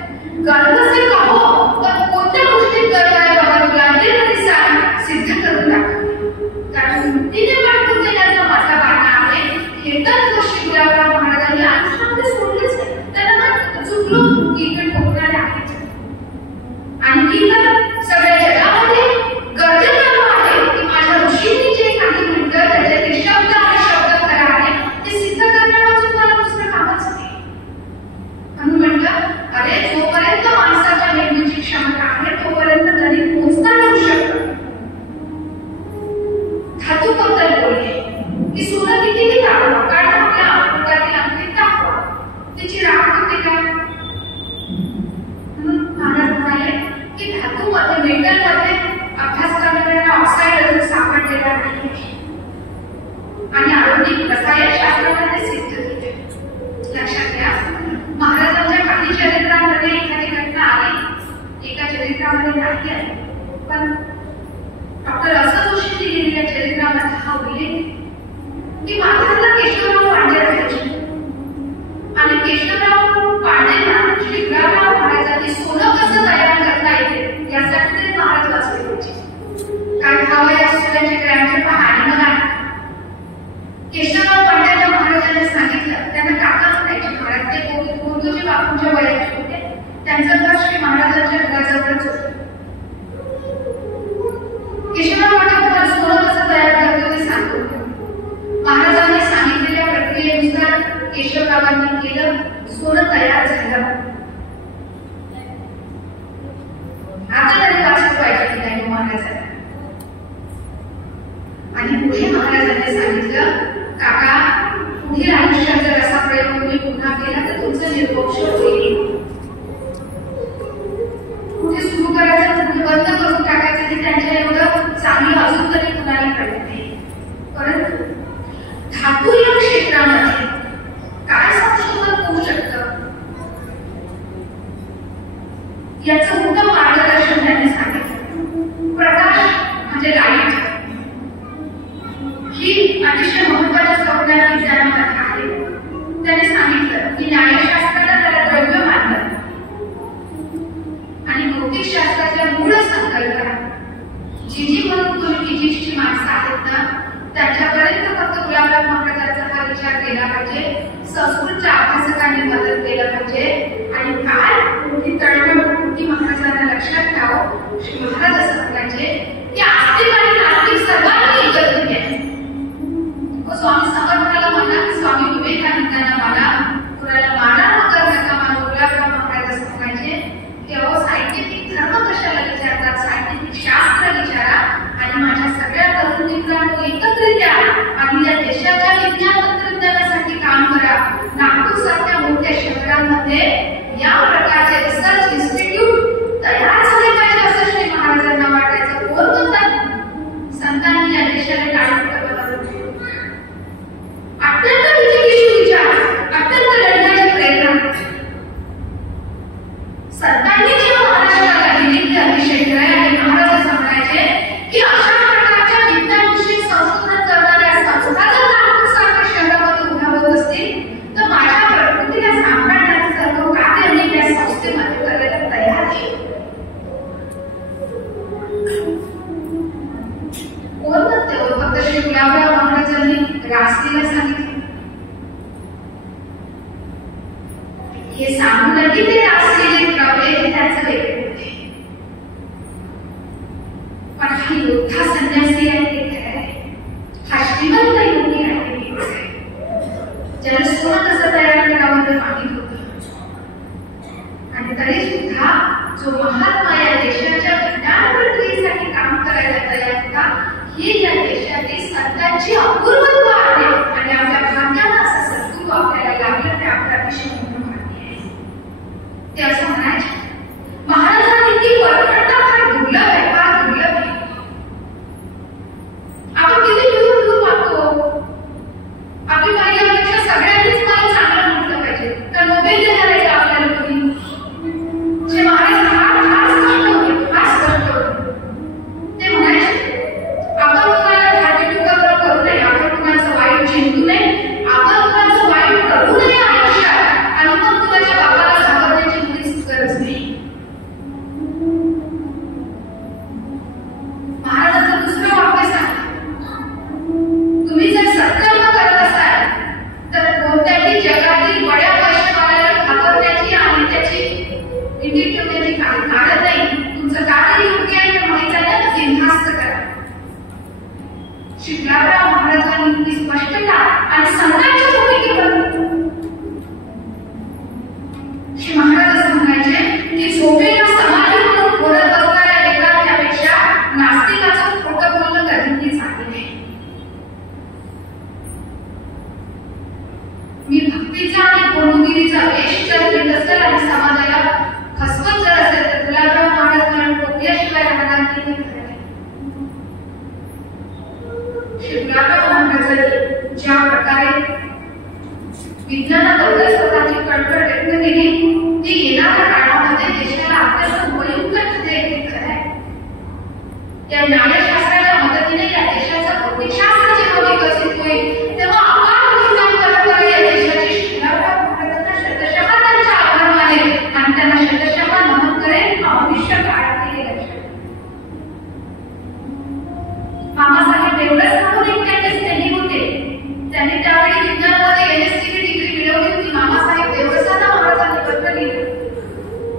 गर्व से कहो पण कोणत्या गोष्टीत गर्व आहे बाबा तुला ते तरी सांग, सिद्ध करून दाखव. कारण मुक्तीने वाटून देण्याचा माझा वाटा आहे हे तर शिवराव महाराजांनी आयुष्यामध्ये सोडलेच नाही. त्यांना चुकलो इकडे ठोकणारे आहेत आणि ती तर सगळ्या जगामध्ये गरजेचं आहे की माझ्या ऋषींनी जे काही म्हटलं त्याचे ते शब्द आणि शब्द खरा आहे ते सिद्ध करण्यापासून मला दुसरं कामच नाही. म्हणून म्हटलं अरे जोपर्यंत माणसाच्या मेंदूची क्षमता आहे तोपर्यंत गणित मोजता येऊ शकतं. धातूबद्दल बोलले की सोनं कितीही दाखवा, कारण आपल्या अंगातील अंगठीत दाखवा त्याची राख होते का. म्हणून महाराज म्हणाले की धातूमध्ये मेटलमध्ये अभ्यास करणाऱ्यांना ऑक्साईड अजून सापडलेला नाही आणि आधुनिक रसायनशास्त्रामध्ये सिद्ध केले. लक्षात घ्या, महाराजांच्या काही चरित्रामध्ये एखादी घटना आली, एका चरित्रामध्ये नाही आली, पण डॉक्टर असं जोशींनी लिहिलेल्या चरित्रामध्ये हा उल्लेख की माथारला केशवराव पांडे राहायचे आणि केशवराव पांडेंना शिवराव महाराजांनी सोनं कसं तयार करता येते यासाठी ते महाराज वाचले होते. काय हवं या सोन्याचे ग्रॅमचे पहा आणि मग केशवराव पांड्यांना महाराजांनी सांगितलं. त्यांना काका म्हणायचे महाराज, ते गोदूजी बापूंच्या वयाचे होते. त्यांचं घर श्री महाराजांच्या घराजवळच होतं. केशवराव पांडे सोनं कसं तयार करतो ते सांगतो. महाराजांनी सांगितलेल्या प्रक्रियेनुसार केशवरावांनी केलं, सोनं तयार झालं. आता तरी वाचलं पाहिजे की नाही महाराजांना. आणि पुढे महाराजांनी सांगितलं काका पुढील आयुष्यात जर असा प्रयोग तुम्ही पुन्हा केला तर तुमचं निर्मोक्ष होईल. कुठे सुरू करायचं कुठे बंद करून टाकायचं की त्यांच्या एवढं चांगली अजून तरी कुणाला कळत नाही. परंतु धातू या क्षेत्रामध्ये काय संशोधन होऊ शकतं याचं उत्तम मार्गदर्शन त्यांनी सांगितलं. प्रकाश म्हणजे लाईट ही अतिशय महत्वाच्या संज्ञा विज्ञानामध्ये आहे. त्यांनी सांगितलं की न्यायशास्त्राला त्याला द्रव्य मानलं आणि भौतिकशास्त्राच्या मूळ संकल्पना जी म्हणून तुम्ही फिजिक्सची माणसं आहेत ना त्यांच्यापर्यंत फक्त गुलाबराव महाराजांचा हा विचार केला पाहिजे. संस्कृतच्या अभ्यासकांनी मदत केलं पाहिजे आणि काय मोठी तळमळ की महाराजांना लक्षात ठेवावं. श्री महाराज असं म्हणायचे की आस्तिक आणि नास्तिक सर्वांनी एकत्र घ्या. स्वामी समर्थाला म्हणा की स्वामी विवेकानंदांना म्हणा, कुणाला माना मगर नका मानू. गुलाबराव महाराज असं म्हणायचे की अहो सायंटिफिक धर्म कशाला विचारतात, सायंटिफिक शास्त्र विचारा आणि माझ्या सगळ्या तरुण मित्रांनो एकत्रित या आणि या देशाच्या विज्ञान तंत्रज्ञानासाठी काम करा. नागपूर सारख्या मोठ्या शहरांमध्ये या प्रकारचे रिसर्च इन्स्टिट्यूट तयार झाले पाहिजे असं श्री महाराजांना वाटायचं. कोण म्हणतात संतांनी या देशाला टाळून अत्यंत विचित्र विचार, अत्यंत लढण्याची प्रेरणा संतांनी जे महाराष्ट्राला दिली ते अतिशय खरं आहे. महाराज असं म्हणायचे की अशा प्रकारच्या शिवलाभराव महाराजांनी रासलीला सांगितले. हे सांगूनही ते रासलीलेत रमले हे त्याचं वेगळे होते. पण हा योद्धा संन्यासी आहे ते खरं आहे. हा श्रीमंत योगी आहे ते खरं आहे. ज्याला सोनं कसं तयार करावं ते माहित होतं. आणि तरी सुद्धा जो महात्मा या देशाच्या विज्ञान प्रक्रियेसाठी काम करायला तयार होता, ही या देशातील संतांची अपूर्वत्व आहे. आणि आपल्या भाग्याला असं सद्गुरू आपल्याला लागलं ते आपल्या अतिशय मोठं भाग्य आहे. ते असं म्हणायचे, महाराजांनी ती परखडता फार दुर्लभ आहे, फार दुर्लभ आहे. आपण किती दूर दूर मागतो. आपली महिलांपेक्षा सगळ्यांनीच मला चांगलं म्हटलं पाहिजे, तर नोबेल देणार आहे आपल्याला कोणी. जे महाराज फार स्पष्ट होते, फार स्पष्ट होते. ते म्हणायचे, आपण कोणाला धार्मिक टीका करू नये, आपण कोणाचं वाईट चिंतू नये, आपण कोणाचं वाईट करू नये आयुष्यात. आणि मग तुझ्या बाबाला घाबरण्याची मुळीच गरज नाही. महाराजांचं दुसरं वाक्य सांग, तुम्ही जर सत्कर्म करत असाल तर कोणत्याही जगातील बड्या पैशावाल्याला घाबरण्याची आणि त्याची भीती ठेवण्याची काही कारण नाही. तुमचं कार्य योग्य आहे तर माहिती बिनधास्त करा. शिवलाभराव महाराजांनी ती स्पष्टता आणि संतांच्या भूमिकेवर श्री महाराज असं म्हणायचे की झोपेला समाधी म्हणून बोलत असणाऱ्या वेदांच्यापेक्षा नास्तिकाचं खोटं बोलणं कधीही चांगलं नाही. मी भक्तीचा आणि गुरुगिरीचा वेश जर घेत असेल आणि समाजाला फसवत जर असेल तर गुलाबराव महाराज म्हणून टोकल्याशिवाय राहणार नाही. गुलाबराव महाराजांनी ज्या प्रकारे विज्ञानाबद्दल स्वतःची कळकळ व्यक्त केली ती येणाऱ्या काळामध्ये देशाला अत्यंत उपयुक्त ठरेल हे खरं आहे. या न्यायशास्त्राच्या मदतीने या देशाचं भौतिकशास्त्र जेव्हा विकसित होईल तेव्हा अपार विज्ञान परंपरा या देशाची शिवलाभराव महाराजांना शतशः त्यांचा आभार मानेल आणि त्यांना शतशः नमन करेल. भविष्य काळात हे लक्षात. मामासाहेब देवळस म्हणून एक त्यांचे स्नेही होते. त्यांनी त्यावेळी विज्ञानामध्ये एमएससी ची डिग्री मिळवली होती. मामासाहेब देवळसांना महाराजांनी पत्र लिहिलं.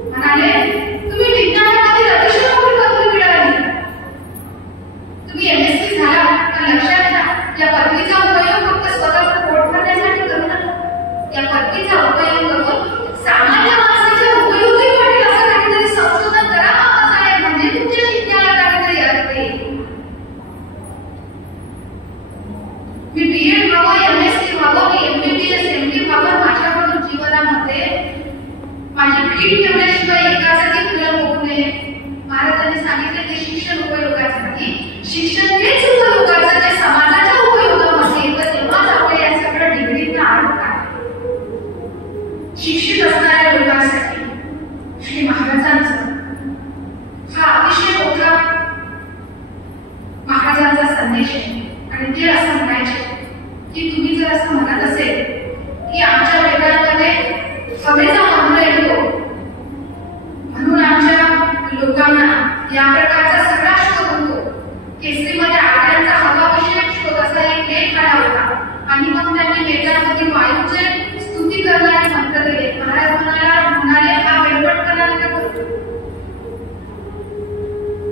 म्हणाले, तुम्ही विज्ञानामध्ये अतिशय मोठी पदवी मिळवली. तुम्ही एमएससी झाला तर लक्षात घ्या, या पदवीचा उपयोग फक्त स्वतःचं पोट भरण्यासाठी करू नका. या पदवीचा उपयोग करून सामान्य माणसाच्या उपयोगी पडेल असं काहीतरी संशोधन करा मामासाहेब, म्हणजे तुमच्या शिकण्याला काहीतरी अर्थ येईल. मी बीएड व्हावं, एमएससी व्हावं, मी एमबीबीएस एमडी व्हावं, माझ्याकडून जीवनामध्ये माझी भीड ठेवण्याशिवाय एकासाठी फुलं होऊ नये. महाराजांनी सांगितले की शिक्षण उपयोगाचं नाही, शिक्षण हेच उपयोगाचं जे समाजाच्या उपयोगामध्ये येतं. तेव्हाच आपल्या या सगळ्या डिग्रीचा अर्थ आहे. शिक्षित असणाऱ्या लोकांसाठी श्री महाराजांचं हा अतिशय मोठा महाराजांचा संदेश आहे. आणि ते असं म्हणायचे की तुम्ही जर असं म्हणत असेल की आमच्या वेदांमध्ये हवेचा मंत्र येतो म्हणून आमच्या लोकांना या प्रकारचा सगळा शोध होतो. केसरीमध्ये आर्यांचा हवाविषयक शोध असा एक लेख आला होता आणि मग त्यांनी वेदांमधील वायूचे स्तुती करणारे मंत्र दिले. महाराज म्हणाले हा वेळपटपणा नका करू.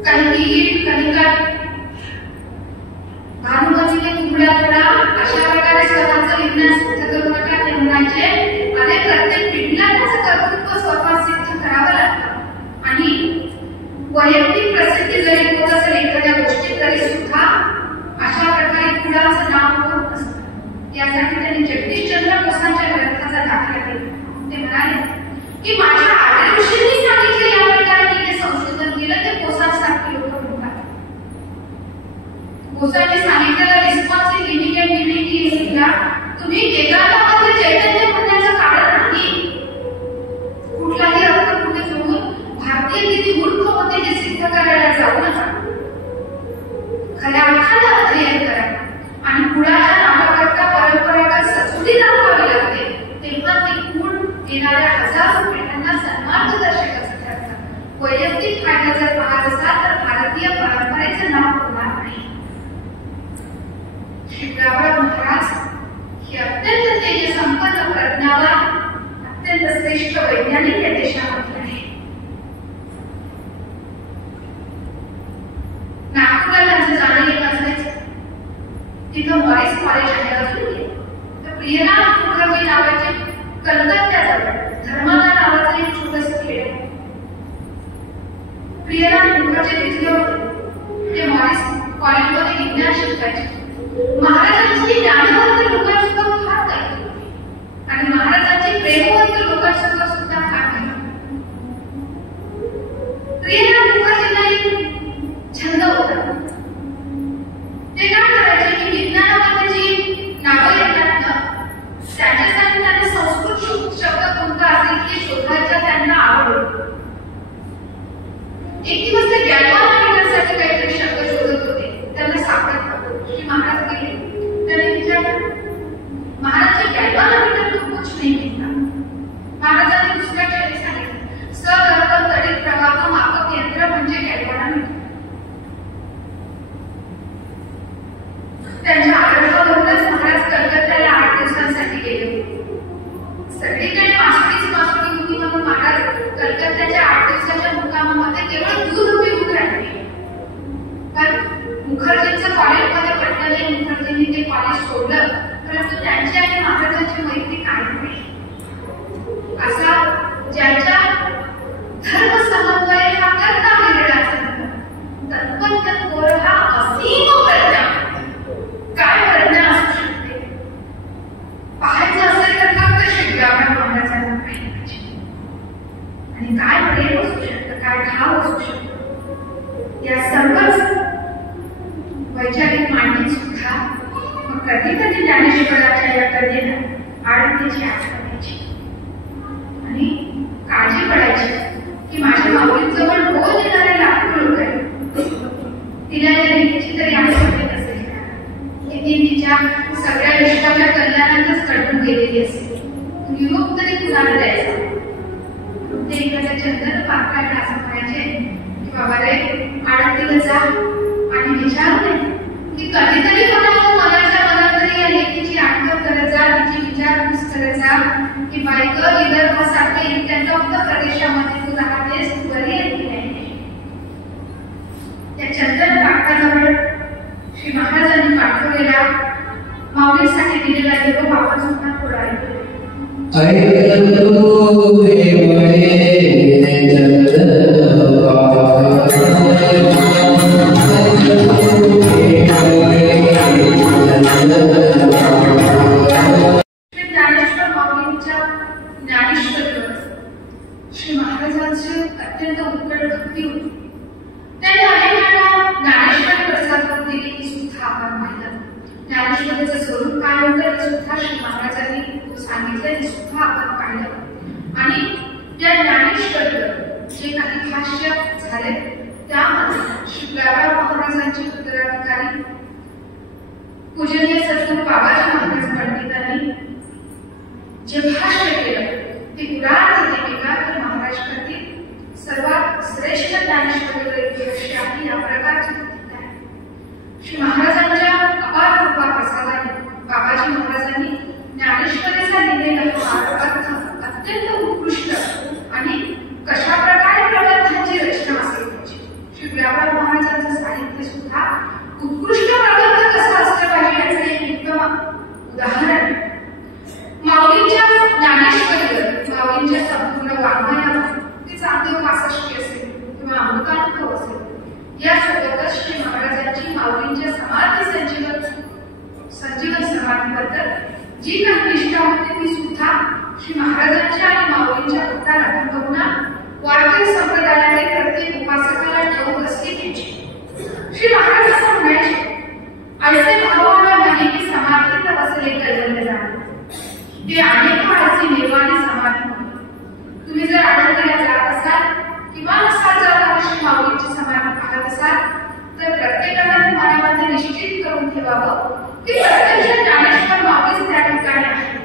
काही ईट काही काय भानुमतीने कुंबड्या थोडा अशा प्रकारे स्वतःचं विज्ञान सिद्ध करू नका. ते म्हणायचे, अरे प्रत्येक पिढीला त्याचं कर्तृत्व स्वतः सिद्ध करावं लागतं आणि वैयक्तिक प्रसिद्धी जरी होत असेल एखाद्या गोष्टीत तरी सुद्धा अशा प्रकारे कुणाचं नाव होत नसतं. यासाठी त्यांनी जगदीशचंद्र बोसांच्या ग्रंथाचा दाखला केला. ते म्हणाले की माझ्या आर्य ऋषींनी सांगितले या प्रकारे मी हे संशोधन केलं ते बोसांसारखी लोक म्हणतात. बोसांनी सांगितलेला response in limited divinity is तुम्ही वेदांतामध्ये चैतन्य म्हणण्याचं कारण नाही. कुठलाही अर्थ कुठे जोडून भारतीय किती मूर्ख होते हे सिद्ध करायला जाऊ नका. खऱ्या अर्थानं अध्ययन करा आणि कुळाच्या नावाकरता परंपरागत सचुली दाखवावी लागते. तेव्हा ते कुळ येणाऱ्या हजारो पिढ्यांना सन्मार्गदर्शकाचं ठरतं. वैयक्तिक फायदा जर पाहत असाल तर भारतीय परंपरेचं नाव होणार नाही. शिवराव महाराज हे अत्यंत तेजसंपन्न प्रज्ञावान अत्यंत श्रेष्ठ वैज्ञानिक या देशामध्ये आहे. नागपूरला त्यांचं जाणं येत असायचं. तिथं मॉरिस कॉलेज आहे अजूनही. तर प्रियनाथ मुखर्जी नावाचे कलकत्त्याजवळ धर्मादा नावाचं एक छोटंसं खेळ आहे. प्रियनाथ मुखर्जी तिथले होते. ते मॉरिस कॉलेजमध्ये विज्ञान शिकायचे. महाराजांची ज्ञानवंत लोकांसोबत फार काही आणि महाराजांची प्रेमवंत लोकांसोबत सुद्धा फार काही. प्रियनाथ मुखर्जींना एक छंद होता. ते काय करायचे की विज्ञानामध्ये जी नावं येतात ना त्याच्यासाठी त्यांना संस्कृत शब्द कोणता असेल हे शोधायचा त्यांना आवड होती. एक दिवस ते गॅल्व्हॅनोमीटरसाठी काहीतरी शब्द शोधत होते. त्यांना सापडत नव्हते. की महाराज गेले. त्यांनी विचारलं महाराज गॅल्व्हॅनोमीटर तो कुछ नहीं कहता. महाराजांनी दुसऱ्या क्षणी सांगितलं सदर्पण तडित प्रवाह मापक यंत्र म्हणजे गॅल्व्हॅनोमीटर. त्यांच्या आग्रहावरूनच महाराज कलकत्त्याला 8 दिवसांसाठी गेले होते. सगळीकडे मासुळी होती म्हणून महाराज कलकत्त्याच्या 8 दिवसाच्या मुक्कामामध्ये केवळ दूध पिऊन राहिले. पण मुखर्जींचं कॉलेजमध्ये पटलं नाही. मुखर्जींनी ते कॉलेज सोडलं. परंतु त्यांची आणि महाराजांची मैत्री कायम राहिली. असा ज्यांच्या धर्म समन्वय हा करता वेगळाचा तत्पंत कोर हा असीम प्रज्ञा. काय प्रज्ञा असू शकते. पाहायचं असेल तर फक्त शिवराव महाराजांना पाहिजे. आणि काय प्रेम असू शकतं. काय भाव असू शकतो. या सर्वच वैचारिक मांडणीत सुद्धा मग कधी कधी ज्ञानेश्वराच्या या कथेला आळंदीची आठवण यायची आणि काळजी पडायची की माझ्या माऊलीजवळ रोज येणारे लाखो लोक आहेत. तिला या लेखीची तरी आठवण येत असेल की ती तिच्या सगळ्या विश्वाच्या कल्याणातच कटून गेलेली असेल. निरोप तरी कुणाला द्यायचा. ते एखाद्या चंदन पात्राला असं म्हणायचे की बाबा रे आळंदीला जा आणि विचारू नये की कधीतरी मनाच्या मनात तरी या लेखीची आठवण करत जा. तिची विचारपूस करत जा की बायक विदर्भासारख्या इत्यादी प्रदेशामध्ये तू राहतेस. तू बरी आहे की नाही. त्या चंदन पात्राजवळ श्री महाराजांनी पाठवलेला माऊलीसाठी दिलेला निरोप आपण सुद्धा थोडा ऐकू. श्री महाराजांची अत्यंत उत्कट भक्ती होती. त्यांनी अनेकांना ज्ञानेश्वरी प्रसाद करून दिली की सुद्धा आपण पाहिलं. ज्ञानेश्वरीचं स्वरूप काय होतं ते सुद्धा श्री महाराजांनी सांगितलं ते सुद्धा आपण पाहिलं. आणि या ज्ञानेश्वरीवर जे काही भाष्य झाले त्यामध्ये शिवराव महाराजांचे उत्तराधिकारी पूजनीय सद्गुरू बाबाजी महाराज पंडितांनी जे भाष्य केलं ते पुराण दीपिका तर महाराज करतील सर्वात श्रेष्ठ ज्ञानेश्वरीवरील भाष्य आहे. या प्रकारची कृती आहे. श्री महाराजांच्या अपार कृपा प्रसादाने बाबाजी महाराजांनी ज्ञानेश्वरीचा दिलेला हा अर्थ अत्यंत उत्कृष्ट आणि कशा प्रकारे प्रबंधांची रचना असेल त्याची. शिवराव महाराजांचं साहित्य सुद्धा उत्कृष्ट प्रबंध कसं असलं पाहिजे याचं एक उत्तम उदाहरण. माऊलींच्या ज्ञानेश्वरीवर माऊलींच्या संपूर्ण वाङ्मयावर ते चांगलं 65 असेल किंवा अमृतानुभव असेल यासोबतच श्री महाराजांची माऊलींच्या समाधी संजीवन समाधीबद्दल जी काही निष्ठा होती ती सुद्धा श्री महाराजांच्या आणि माऊलींच्या उत्तर अनुभवना वारकरी संप्रदायाने प्रत्येक उपासकाला ठाऊक असली त्यांची. श्री महाराज असं म्हणायचे ऐसे भावाला नाही की समाधीत बसले कैवल्य जाणे ते अनेक काळाची निर्वाणी समाधी होती. तुम्ही जर आनंदीला जात असाल किंवा नसाल जात श्री माऊलींची समाधी पाहत असाल तर प्रत्येकाने मनामध्ये निश्चित करून ठेवावं की प्रत्यक्ष ज्ञानेश्वर माऊलीच त्या ठिकाणी आहे.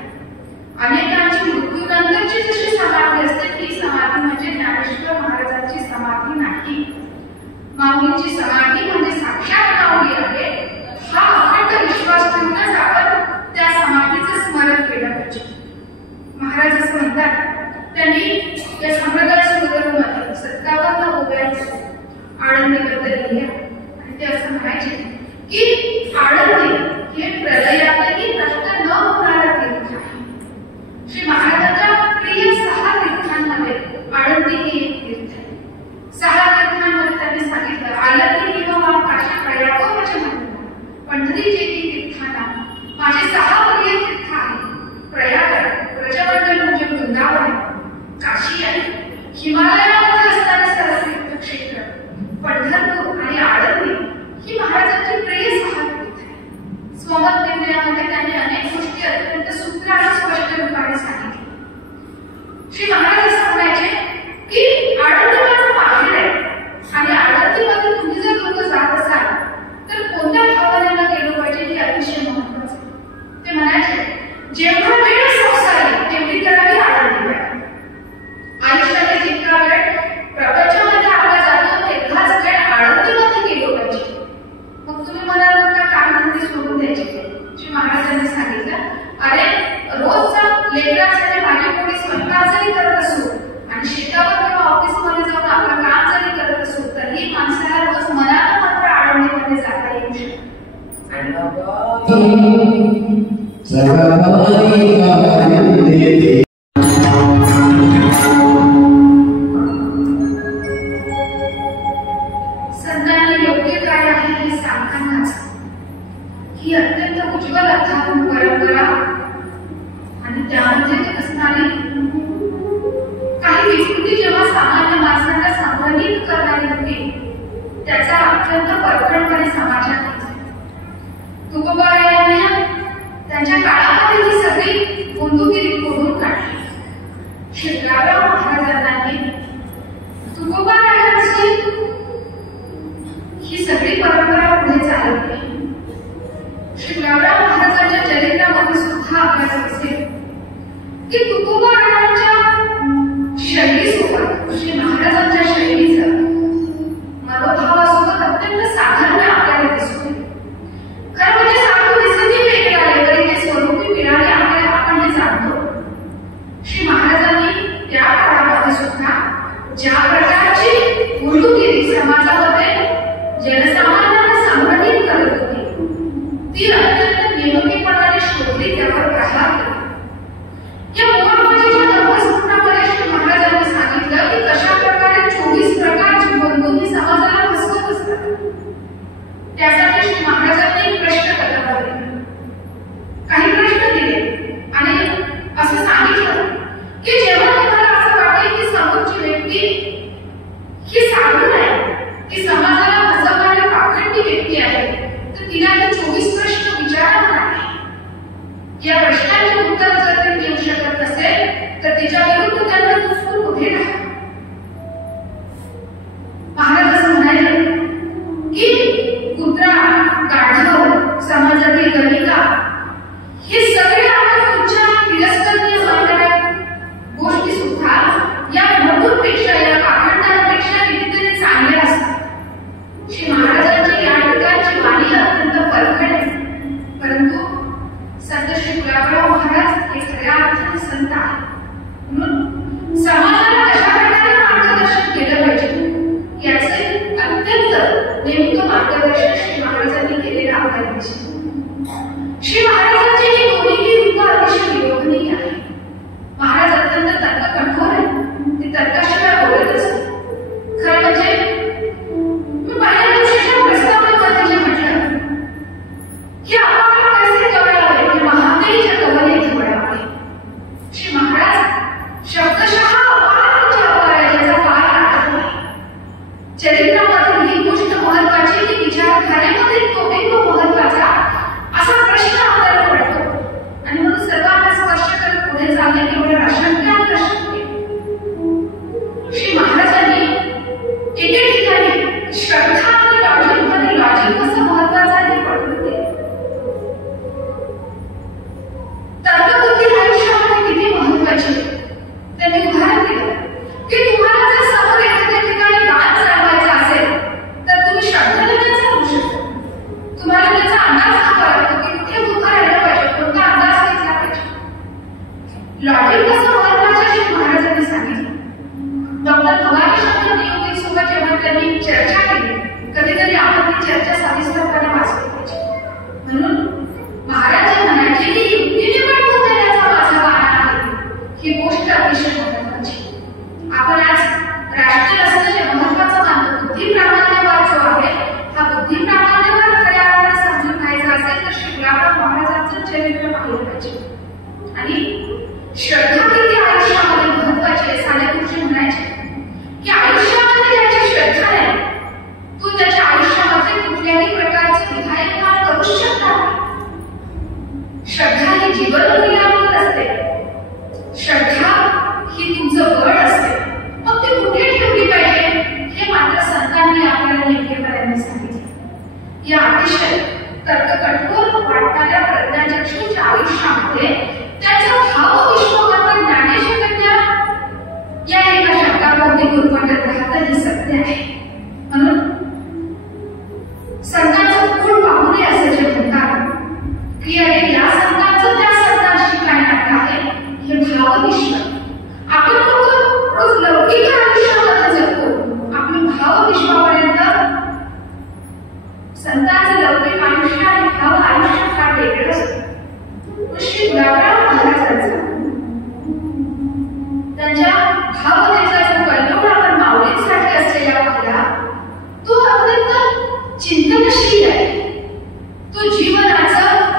अनेकांची मृत्यूनंतरची जशी समाधी असते ती समाधी म्हणजे ज्ञानेश्वर महाराजांची समाधी नाही. माऊलींची समाधी म्हणजे साक्षात माऊली आहे हा अखंड विश्वास जेती जेती तीर्थाना माझे 6 प्रिय तीर्थ आहे. प्रयाग, ब्रजमंडल म्हणजे वृंदावन, काशी आहे, हिमालयामध्ये असणारे सरस्वती क्षेत्र, पंढरपूर आणि आळंदी ही महाराजांची प्रिय 6 तीर्थ आहे. स्वमत निर्णयामध्ये त्यांनी अनेक गोष्टी अत्यंत सूत्र आणि स्पष्ट रूपाने सांगितल्या. श्री महाराज असं म्हणायचे की आळंदी माझं माहेर आहे आणि आळंदीमध्ये तुम्ही जर लोक जात असाल तर कोणत्या भावनेनं गेलो पाहिजे हे अतिशय महत्वाचं. ते म्हणायचे जेवढा वेळ संसारी तेवढी करावी आळंदी वेळ. आयुष्याचा जितका वेळ प्रपंचामध्ये आपला जातो तेवढाच वेळ आळंदीमध्ये गेलो पाहिजे. मग तुम्ही म्हणाल का कामधंदे सोडून द्यायचे. श्री महाराजांनी सांगितलं, अरे रोजचा लेकरासाठी भाजी पोळी स्वयंपाक जरी करत असू आणि शेतावर किंवा ऑफिसमध्ये जाऊन आपलं काम जरी करत असू तरी माणसाला रोज मनानं मात्र आळंदीमध्ये जाता येऊ शकतं. संतांनी योग्य काय आहे हे सांगतानाच ही अत्यंत उज्ज्वल अर्थातून परंपरा आणि त्यामध्ये असणारी काही विकृती जेव्हा सामान्य माणसांना संग्रहित करणारी होती त्याचा अत्यंत परखडपणे समाजात तुकोबारायांनी त्यांच्या काळामध्ये ही सगळी गुंतुगिरी खोडून काढली. शिवरावराव महाराजांनी तुकोबारायांची ही सगळी परंपरा पुढे चालवली. शिवरावराव महाराजांच्या चरित्रामध्ये सुद्धा आपल्याला दिसेल की तुकोबारायांच्या शैलीसोबत श्री महाराजांच्या शैलीचं मनोभावासोबत अत्यंत साधर्म्य आपल्याला दिसतो. खरं म्हणजे साधू दिसती वेगळे आले तरी ते स्वरूपी मिळाले आपल्याला आपण हे जाणतो. श्री महाराजांनी त्या काळामध्ये सुद्धा ज्या प्रकारची गुरुगिरी समाजामध्ये जनसामान्यांना संघटित करत होती ती अत्यंत नियमितपणाने शोधली, त्यावर प्रहार केला. या मोहनबाजीच्या धर्मसूत्रामध्ये श्री महाराजांनी सांगितलं की कशा प्रकारे 24 प्रकारची बंधूंनी समाजाला फसवत असतात. त्यासाठी श्री महाराजांनी एक प्रश्न करण्यात दिले, काही प्रश्न दिले आणि असं सांगितलं की जेव्हा तुम्हाला असं वाटेल की समोरची व्यक्ती ही साधू नाही, ती समाजाला फसवणारी पाखंडी व्यक्ती आहे तर तिला 24 प्रश्न विचारावे लागले. या प्रश्नांची उत्तर जर ती देऊ शकत नसेल तर तिच्या विरुद्ध त्यांना दुसरून उभे राहा. महाराज असं म्हणाले की कुत्रा जीवनमूल्यांवर असते, श्रद्धा ही तुमचं बळ असते. मग ती कुठे ठेवली पाहिजे हे मात्र संतांनी आपल्याला नेमकेपणाने सांगितले. या अतिशय तर्ककठोर वाटणाऱ्या प्रज्ञाचक्षूच्या आयुष्यामध्ये त्याचा भावविश्व मात्र ज्ञानेश कन्या या एका शब्दाभोवती गुरफटत राहतं हे सत्य आहे. म्हणून संतांचं गुण पाहू नये असं जे म्हणतात की अरे या संतांचं त्या संतांशी काय नातं आहे, हे भावविश्व. आपण लोक रोज लौकिक आयुष्यामध्ये जगतो, आपलं भावविश्वापर्यंत संतांचं लौकिक आयुष्य आणि भाव आयुष्य फार वेगळं असतं. श्री गुलाबराव महाराजांचं त्यांच्या भावनेचा जो कल्लोळ आपण माऊलींसाठी असलेला पाहिला, तो अत्यंत चिंतनशील आहे. तो जीवनाचं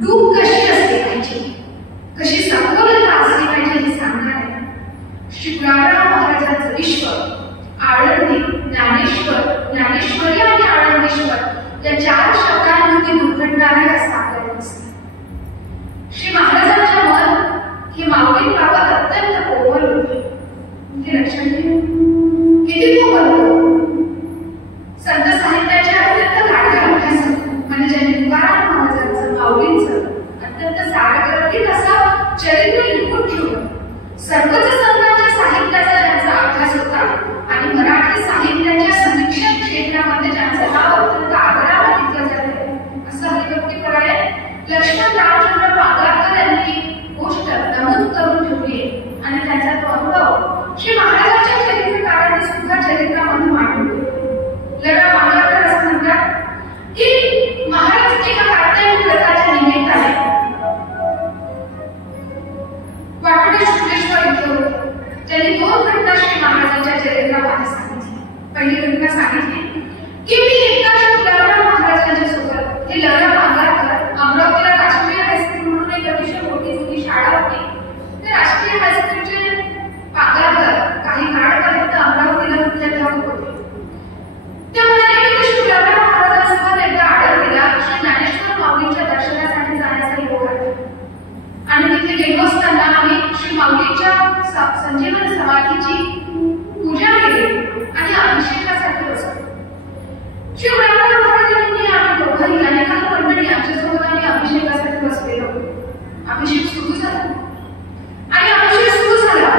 डूब कशी असली पाहिजे, कशी सखोलता असली पाहिजे हे सांगणार आहे. श्री गुलाबराव महाराजांचं विश्व आळंदी, ज्ञानेश्वर, ज्ञानेश्वरी आणि आनंदेश्वर या 4 शब्दांमध्ये गुरफटणारा रस्ता आपल्याला दिसतो. श्री महाराजांच्या मन हे माऊलींबाबत अत्यंत कोमल होते. हे लक्षात घ्या, किती कोमल होते. संत साहित्याच्या अत्यंत लाडक्या अभ्यासक म्हणजे ज्यांनी तुकाराम महाराजांचं, माऊलींचं अत्यंत सारगर्भित असा चरित्र लिहून ठेवलं. सर्वच संतांच्या साहित्याचा ज्यांचा अभ्यास होता आणि मराठी साहित्याच्या समीक्षण क्षेत्रामध्ये ज्यांचं नाव अत्यंत आदराने घेतलं जाते असं हरिभक्तीपरायण लक्ष्मण रामचंद्र पांगारकर यांनी गोष्ट नमूद करून ठेवली आणि त्यांचा तो अनुभव श्री महाराजांच्या चरित्रकारांनी सुद्धा चरित्रामध्ये मांडले. लढा पांगारकर असं म्हणतात की महाराज एका कात्यायनी व्रताच्या निमित्ताने वाटोडे शुक्लेश्वर इथे होते. त्यांनी 2 घटना श्री महाराजांच्या चरित्रामध्ये सांगितली. पहिली घटना सांगितली की मी एकदा श्री गुलाबराव महाराजांच्या सोबत, हे लढा पांगारकर अमरावतीला राष्ट्रीय हायस्कूल म्हणून एक अतिशय मोठी जुनी शाळा होती. ते राष्ट्रीय हायस्कूलचे पांगारकर काही काळपर्यंत अमरावतीला मुख्याध्यापक होते. ते म्हणाले की श्री गुलाबराव महाराजांसोबत एकदा आळंदीला श्री ज्ञानेश्वर माऊलींच्या दर्शनासाठी जाण्याचा योग आला आणि तिथे गेलो असताना आम्ही श्री माऊलींच्या संजीवन समाधीची पूजा केली आणि अभिषेकासाठी बसलो. श्री गुलाबराव महाराजांनी आम्ही दोघंही आणि काही मंडळी आमच्यासोबत आम्ही अभिषेकासाठी बसलेलो. अभिषेक सुरू झाला आणि अभिषेक सुरू झाला,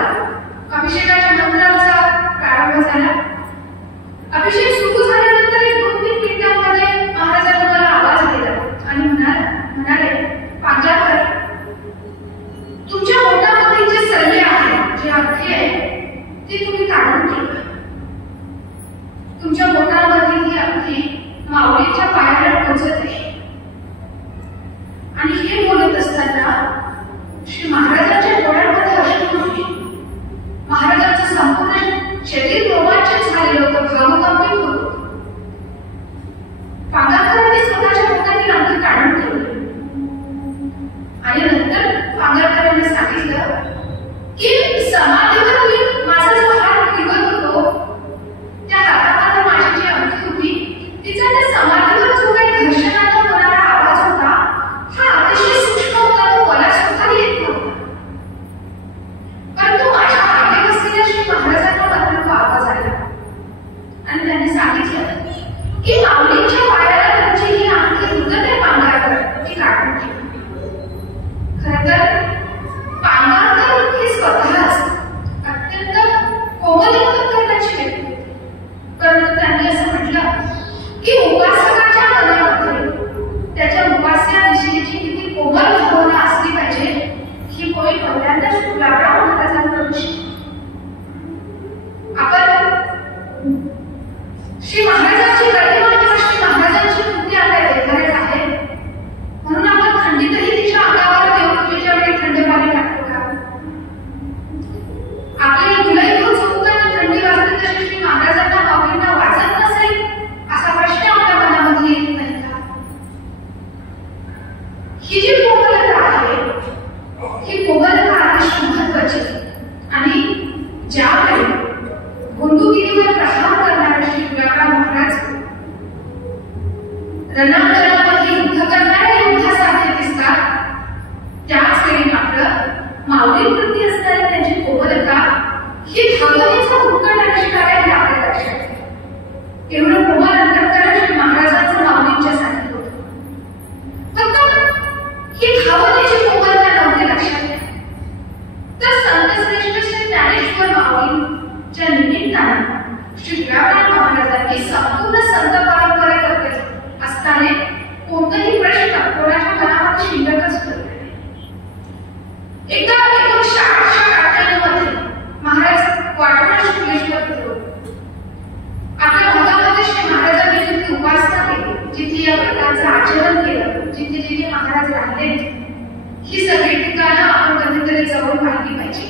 अभिषेकाच्या मंत्राचा प्रारंभ झाला. अभिषेक सुरू झाल्यानंतर 1-2-3 मिनिटांमध्ये महाराजांनी मला आवाज दिला आणि म्हणाले पांगारकर, तुमच्या बोटामध्ये जे सल्ले आहेत, जे अर्थी आहे ते तुम्ही काढून ठेवा. तुमच्या बोटामध्ये ही अर्थी माऊलीच्या पायाला टोचत आहे. आणि हे बोलत असताना श्री महाराजांच्या डोळ्यामध्ये अश्रू होते. महाराजांचं संपूर्ण शरीर रोमांचित झालेलं होतं, भावगंभीर होतं. पांगारकरांनी स्वतःच्या बोटातील अंतर काढून ठेवले आणि नंतर पांगारकरांनी सांगितलं की समाधीवर मी माझा जो हात फिरवत होतो, त्या हातामध्ये माझी जी अंगठी होती तिचा त्या समाधीवर जो काही घर्षणाचा होणारा आवाज होता, हा अतिशय सूक्ष्म होता, तो मला सुद्धा येत नव्हता. परंतु माझ्या मागे बसलेल्या श्री महाराजांना मात्र तो आवाज आला आणि त्यांनी सांगितलं की माऊलींच्या पायाला तुमची ही अंगठी रुजत पांगारकर, ती काढून ठेवा. खरंतर पांगारकर हे स्वतःच अत्यंत कोमल अंतःकरणाची व्यक्ती होते. परंतु त्यांनी असं म्हटलं की उपासकाच्या मनामध्ये त्याच्या उपास्याविषयीची किती कोमल भावना असली पाहिजे ही कोणी पहिल्यांदा श्री गुलाबराव महाराजांकडून शिकली. आपण श्री महाराजांची प्रतिमा किंवा श्री महाराजांची कृती आपल्या देखाऱ्यात आहे, म्हणून आपण थंडीतही तिच्या अंगावर देवपूजेच्या वेळी थंड पाणी टाकतो का? आपल्याला जुलै घेऊन झोपताना थंडी वाजते तशी श्री महाराजांना माऊलींना वाजत नसेल असा प्रश्न आपल्या मनामध्ये येत नाही का? ही जी कोमलता आहे, ही कोमलता अतिशय महत्वाची आणि ज्यावेळी गुंडुगिरीवर प्रहार करणारे श्री गुलाबराव महाराज रणांगणामध्ये युद्ध करणाऱ्या योद्ध्यासारखे दिसतात, माऊलीवरती असणारी त्यांची कोमलता ही भावनेचा उत्कट आविष्कार आहे आपल्या लक्षात. एवढं कोमल अंतःकरण श्री महाराजांचं माऊलींच्यासाठी होतं. फक्त ही भावनेची कोमलता नव्हती लक्षात घ्या. तर संतश्रेष्ठ श्री ज्ञानेश्वर माऊलींच्या निमित्तानं श्री तुकाराम महाराजांनी संपूर्ण संत परंपरेबद्दल असताना कोणताही प्रश्न कोणाच्या मनामध्ये शिल्लकच ठेवला नाही. एकदा 1998 मध्ये महाराज वाटोळा शुक्लेश्वर गेले. आपल्या भागामध्ये श्री महाराजांनी जिथे उपासना केली, जिथे या व्रताचं आचरण केलं, जिथे जिथे महाराज राहिले, ही सगळी ठिकाणं आपण कधीतरी जवळ पाहिली पाहिजे.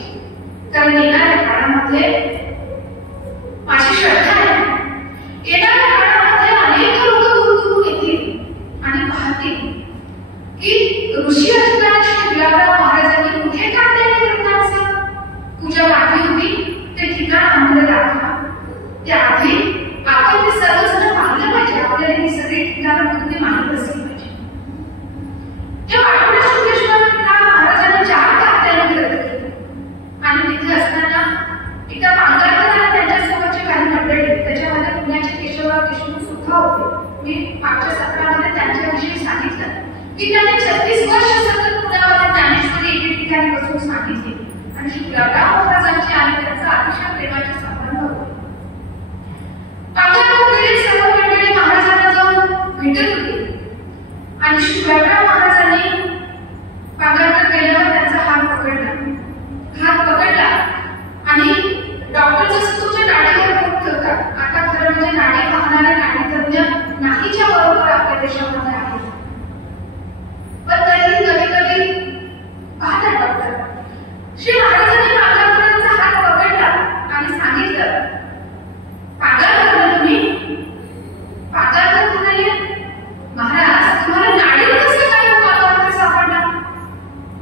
कारण येणाऱ्या काळामध्ये माझी श्रद्धा आहे, येणाऱ्या काळामध्ये अनेक लोक दूर येतील आणि पाहतील की ऋषी असताना श्री तुकाराम महाराजांनी कुठे काढलेले व्रताचं पूजा पाठली होती ते ठिकाण आम्हाला दाखवा. त्याआधी आपण ते सर्वजण पाहिलं पाहिजे. आपल्याला ही सगळी ठिकाणं कुठे माहीत असली पाहिजे. त्या वाटोळा शुक्लेश्वर महाराजांनी 4 कात्यायनी व्रत केली आणि तिथे असताना एका पांगारकर आणि त्यांच्यासोबतचे काही मंडळी, त्याच्यामध्ये पुण्याचे केशवराव देशमुख सुद्धा होते. मी मागच्या सत्रामध्ये त्यांच्याविषयी सांगितलं की त्यांनी 36 वर्ष सतत पुण्यामध्ये ज्ञानेश्वरी एके ठिकाणी बसून सांगितली आणि श्री तुकाराम महाराजांची आणि त्यांचा अतिशय प्रेमाचे संबंध होते. पांगारकर गेले सर्व मंडळी महाराजांना जाऊन भेटत होती आणि श्री तुकाराम महाराजांनी पांगारकर गेल्यावर त्यांचा हात पकडला आणि डॉक्टर जसं तुमच्या नाडीवर बोट ठेवतात, आता खरं म्हणजे नाडी पाहणारे नाडीतज्ञ नाहीच्या बरोबर आपल्या देशामध्ये आहे. पण तरीही कधी कधी पाहतात डॉक्टर. श्री महाराजांनी पांगारकरांचा हात पकडला आणि सांगितलं, पांगारकर तुम्ही. पांगारकर म्हणाले, महाराज तुम्हाला नाडीवर कसं काय उपाय सापडला?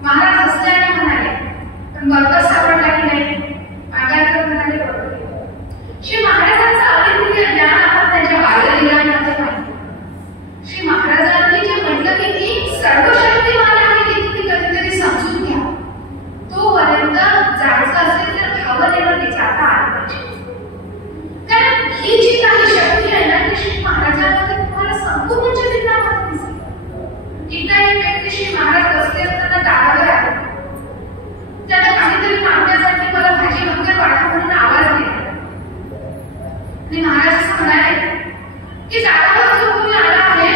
महाराज हसले आणि म्हणाले, पण बरोबर सापडला की नाही? पांगारकर म्हणाले, बरोबर. श्री महाराजांचं अविद्य ज्ञान आपण त्यांच्या बाललीलांमध्ये पाहिलं. श्री महाराजांनी जे म्हटलं की ती सर्वशक्तिमान आहे की तुम्ही कधीतरी समजून घ्या, तोपर्यंत जायचं असेल तर भावनेनं ते जाता आलं पाहिजे. कारण ही जी काही शक्ती आहे ना ती श्री महाराजांमध्ये तुम्हाला संपूर्ण चरित्रामध्ये दिसेल. एकदा एक व्यक्ती श्री महाराज बसले असताना दारावर आले. त्याला काहीतरी मागण्यासाठी मला भाजी भाकर वाटा म्हणून आवाज दिला आणि महाराज असं म्हणाले की दारावर जो कोणी आला आहे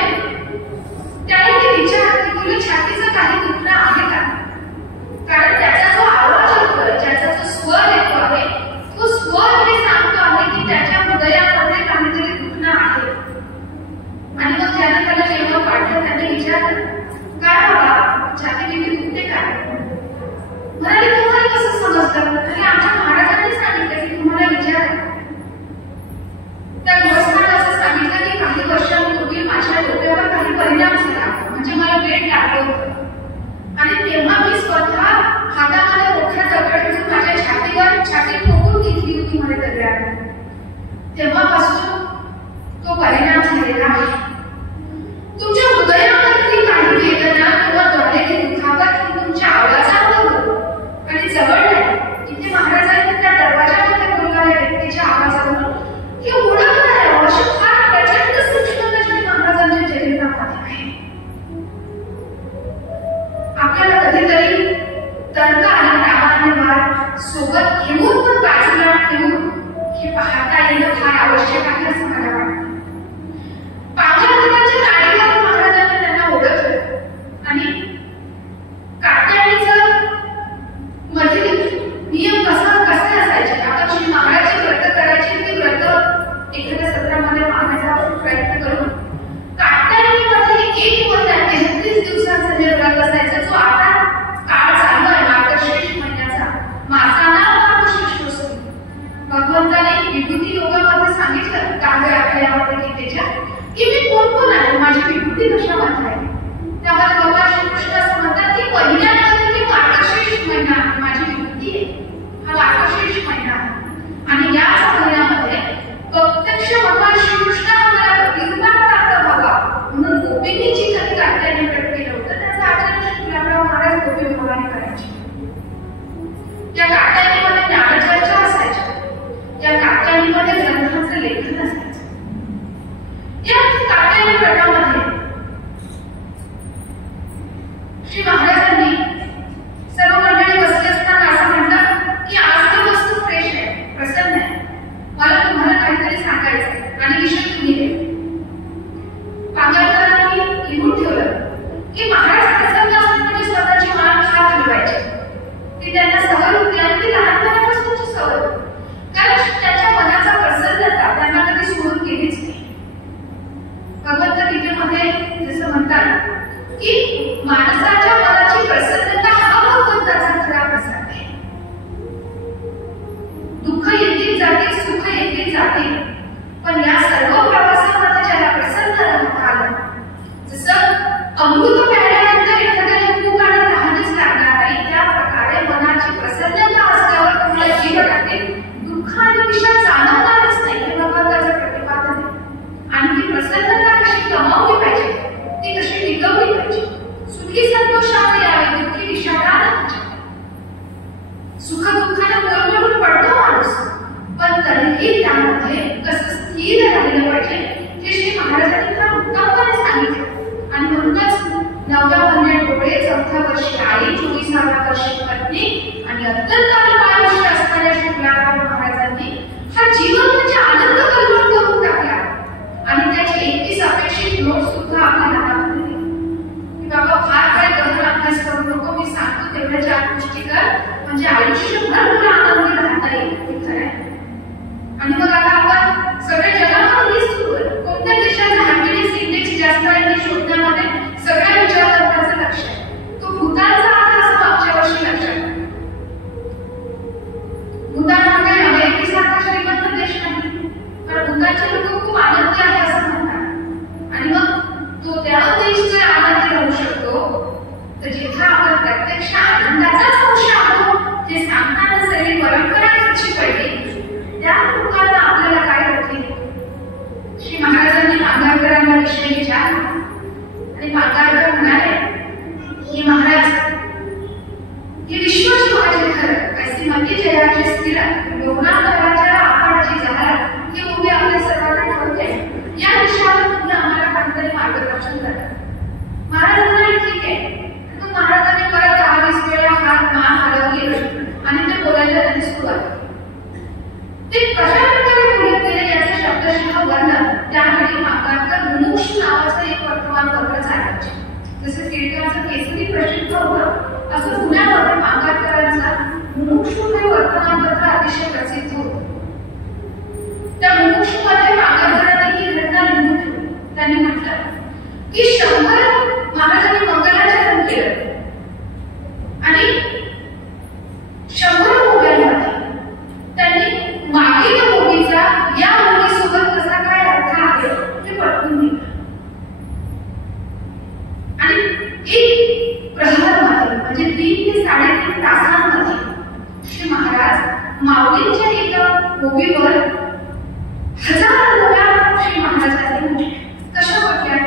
त्याने ते विचार की तुला छातीचं काही दुखणं आहे का? कारण त्याचा जो आवाज येतोय, ज्याचा जो स्वर येतो आहे, तो स्वर हे सांगतो आहे की त्याच्या हृदयामध्ये काहीतरी दुखणं आहे. आणि मग ज्याने त्याला जेव्हा वाटलं त्याने विचारलं, काय बाबा छाती किती दुखते का? म्हणाले, तुम्हाला कसं समजतं? आणि आमच्या महाराजांनी सांगितलं की तुम्हाला विचार. त्या गृहस्थाला असं सांगितलं की काही वर्षांपूर्वी माझ्या डोक्यावर काही परिणाम झाला, म्हणजे मला वेळ लागलं होतं आणि तेव्हा मी स्वतः हातामध्ये मोठा दगड घेऊन माझ्या छातीवर छाती ठोकून घेतली होती मला दगडाने. तेव्हापासून तो परिणाम झालेला आहे. तुमच्या हृदयामधली काही वेदना किंवा डोळ्याची दुखापत ही तुमच्या आवाजावर होतो आणि जवळ नाही. इथे महाराजांनी त्या दरवाजामध्ये बोलणाऱ्या व्यक्तीच्या आवाजावरून हे ओळखणार आहे. अशी फार प्रचंड सूक्ष्मता श्री महाराजांच्या चरित्रामध्ये आहे. आपल्याला कधीतरी तर्क आणि प्रामाण्यवाद सोबत घेऊन पण बाजूला ठेवून हे पाहता येणं फार आवश्यक आहे असं मला वाटतं. पांगारकरांच्या नाडीवर महाराजांनी त्यांना ओळखलं आणि कात्यायनीचं मध्ये नियम कसा असायचे. आपण श्री महाराजची व्रत करायची ती व्रत एखाद्या सत्रामध्ये पाहण्याचा प्रयत्न करू. कात्यायनीमध्ये 1 महिना 33 दिवसांचा जे व्रत असायचा, जो आता काळ चालू आहे मार्गशीर्ष महिन्याचा, माझा नाव मार्गशीर्ष असतो. भगवंताने विभूती योगामध्ये सांगितलं 10व्या अध्यायामध्ये गीतेच्या की मी कोण आहे, माझी विभूती कशामध्ये आहे. त्यामध्ये भगवान श्रीकृष्ण असं म्हणतात की महिन्यामध्ये ती मार्गशीर्ष महिना माझी विभूती आहे. हा मार्गशीर्ष महिना आहे आणि याच महिन्यामध्ये प्रत्यक्ष भगवान श्रीकृष्ण मला प्रतिरूपात प्राप्त व्हावा म्हणून गोपींनी जी काही कात्यायनी व्रत केलं होतं त्याचं आचरण श्री तुकाराम महाराज गोपी भावाने करायचे. त्या कात्यानीमध्ये ज्ञानचर्चा असायच्या, त्या कात्यानीमध्ये ग्रंथांचं लेखन असायचं. या कात्यायनी प्रकारामध्ये श्री महाराजांनी सर्व मंडळी बसले असताना असं म्हणतात की आज तर वस्तू फ्रेश आहे, प्रसन्न आहे, मला तुम्हाला काहीतरी सांगायचं आणि विषय तुम्ही द्या. पांगारकरांनी लिहून ठेवलं की महाराज प्रसन्न असतात म्हणजे स्वतःची मान खात हलवायची. ती त्यांना सवय होती आणि ती लहानपणापासूनची सवय होती, कारण त्यांच्या मनाचा प्रसन्नता त्यांना कधी सोडून गेलीच नाही. भगवद्गीतेमध्ये जसं म्हणतात की माणसाच्या मनाची प्रसन्नता हा भगवंताचा खरा प्रसाद आहे. दुःख येतील जातील, सुख येतील जातील, पण या सर्व प्रवासामध्ये ज्याला प्रसन्न राहता आलं, जसं अमृत प्यायल्यानंतर एखाद्याला भूक आणि तहानच लागणार नाही, त्या प्रकारे मनाची प्रसन्नता असल्यावर तुम्हाला जीवनातील दुःख आणि विषय जाणवणारच नाही, हे भगवंताचं प्रतिपादन आहे. आणि ती प्रसन्नता कशी कमावली पाहिजे, ती कशी टिकवली पाहिजे. सुखी संतोषाने यावे, दुःखी विषादाने व्हावे. सुख दुःखाने बोलबोलून पडतो माणूस, पण तरीही त्यामध्ये कसं स्थिर राहिलं पाहिजे हे श्री महाराजांनी फार उत्तमपणे सांगितलं. आणि म्हणूनच 9व्या महिन्यात डोळे, 4थ्या वर्षी आई, 24व्या वर्षी पत्नी आणि अत्यंत अल्पायुष्य असणाऱ्या श्री तुकाराम महाराजांनी हा जीवन म्हणजे आनंद कल्लोळ करून टाकला. आणि त्याचे 21 अपेक्षित नोट सुद्धा आपल्याला दाखवले की बाबा फार काय गहन अभ्यास करू नको, मी सांगतो तेवढ्या 4 गोष्टी कर, म्हणजे आयुष्यभर तुला आनंदी राहता येईल. हे खरं आहे. आणि मग आता आपण सगळ्या जगामध्ये सुरू आहे, कोणत्या देशाचा हॅपीनेस इंडेक्स जास्त आहे हे शोधण्यामध्ये सगळ्या विचारवंतांचं लक्ष आहे. तो भूतानचा आहे असं मागच्या वर्षी लक्षात आलं. भूतान हा काही अमेरिकेसारखा श्रीमंत देश नाही, पण भूतानचे लोक खूप आनंदी आहे असं म्हणतात. आणि मग तो त्या देश जर आनंदी राहू शकतो, तर जिथे आपण प्रत्यक्ष आनंदाचाच अंश आहोत हे सांगताना सगळी परंपरा कशी पडली, त्या लोकांना आपल्याला काय वाटले. श्री महाराजांनी पांगारकरांना विषय विचारला आणि पांगारकर म्हणाले की महाराज, हे विश्वच माझे खरं, ऐसी मती जयाची स्थिर, लोकनाथराच्या आपणाची जाहिरात, ही उभी आपल्या सर्वांना ठेवते. या विषयावर तुम्ही आम्हाला काहीतरी मार्गदर्शन करा. महाराज म्हणाले ठीक आहे. तो महाराजांनी परत 10-20 वेळा हात मान हलवले आणि ते बोलायला त्यांनी सुरुवात केली. ते कशा प्रकारे बोलत गेले याचे शब्दशः वर्णन त्यावेळी पांगारकर मुमुक्ष नावाचं एक वर्तमानपत्र चालवायचे. जसं टिळकांचं केसरी प्रसिद्ध होतं, असं पुण्यामध्ये पांगारकरांचा मुमुक्ष हे वर्तमानपत्र अतिशय प्रसिद्ध होतं. त्या मुमुक्ष मध्ये पांगारकरांनी ही घटना लिहून ठेवली. त्यांनी म्हटलं की 100 महाराजांनी मंगलाचरण केलं आणि 100 मोबाईलमध्ये त्यांनी मागील मुलीचा या मुलीसोबत कसा काय अर्थ आहे ते पटवून दिलं. आणि 1 प्रहरमध्ये म्हणजे 3 ते 3.5 तासांमध्ये श्री महाराज माऊलींच्या एका गोबीवर 1000 गोळ्या श्री महाराजांनी म्हटल्या. कशा म्हटल्या?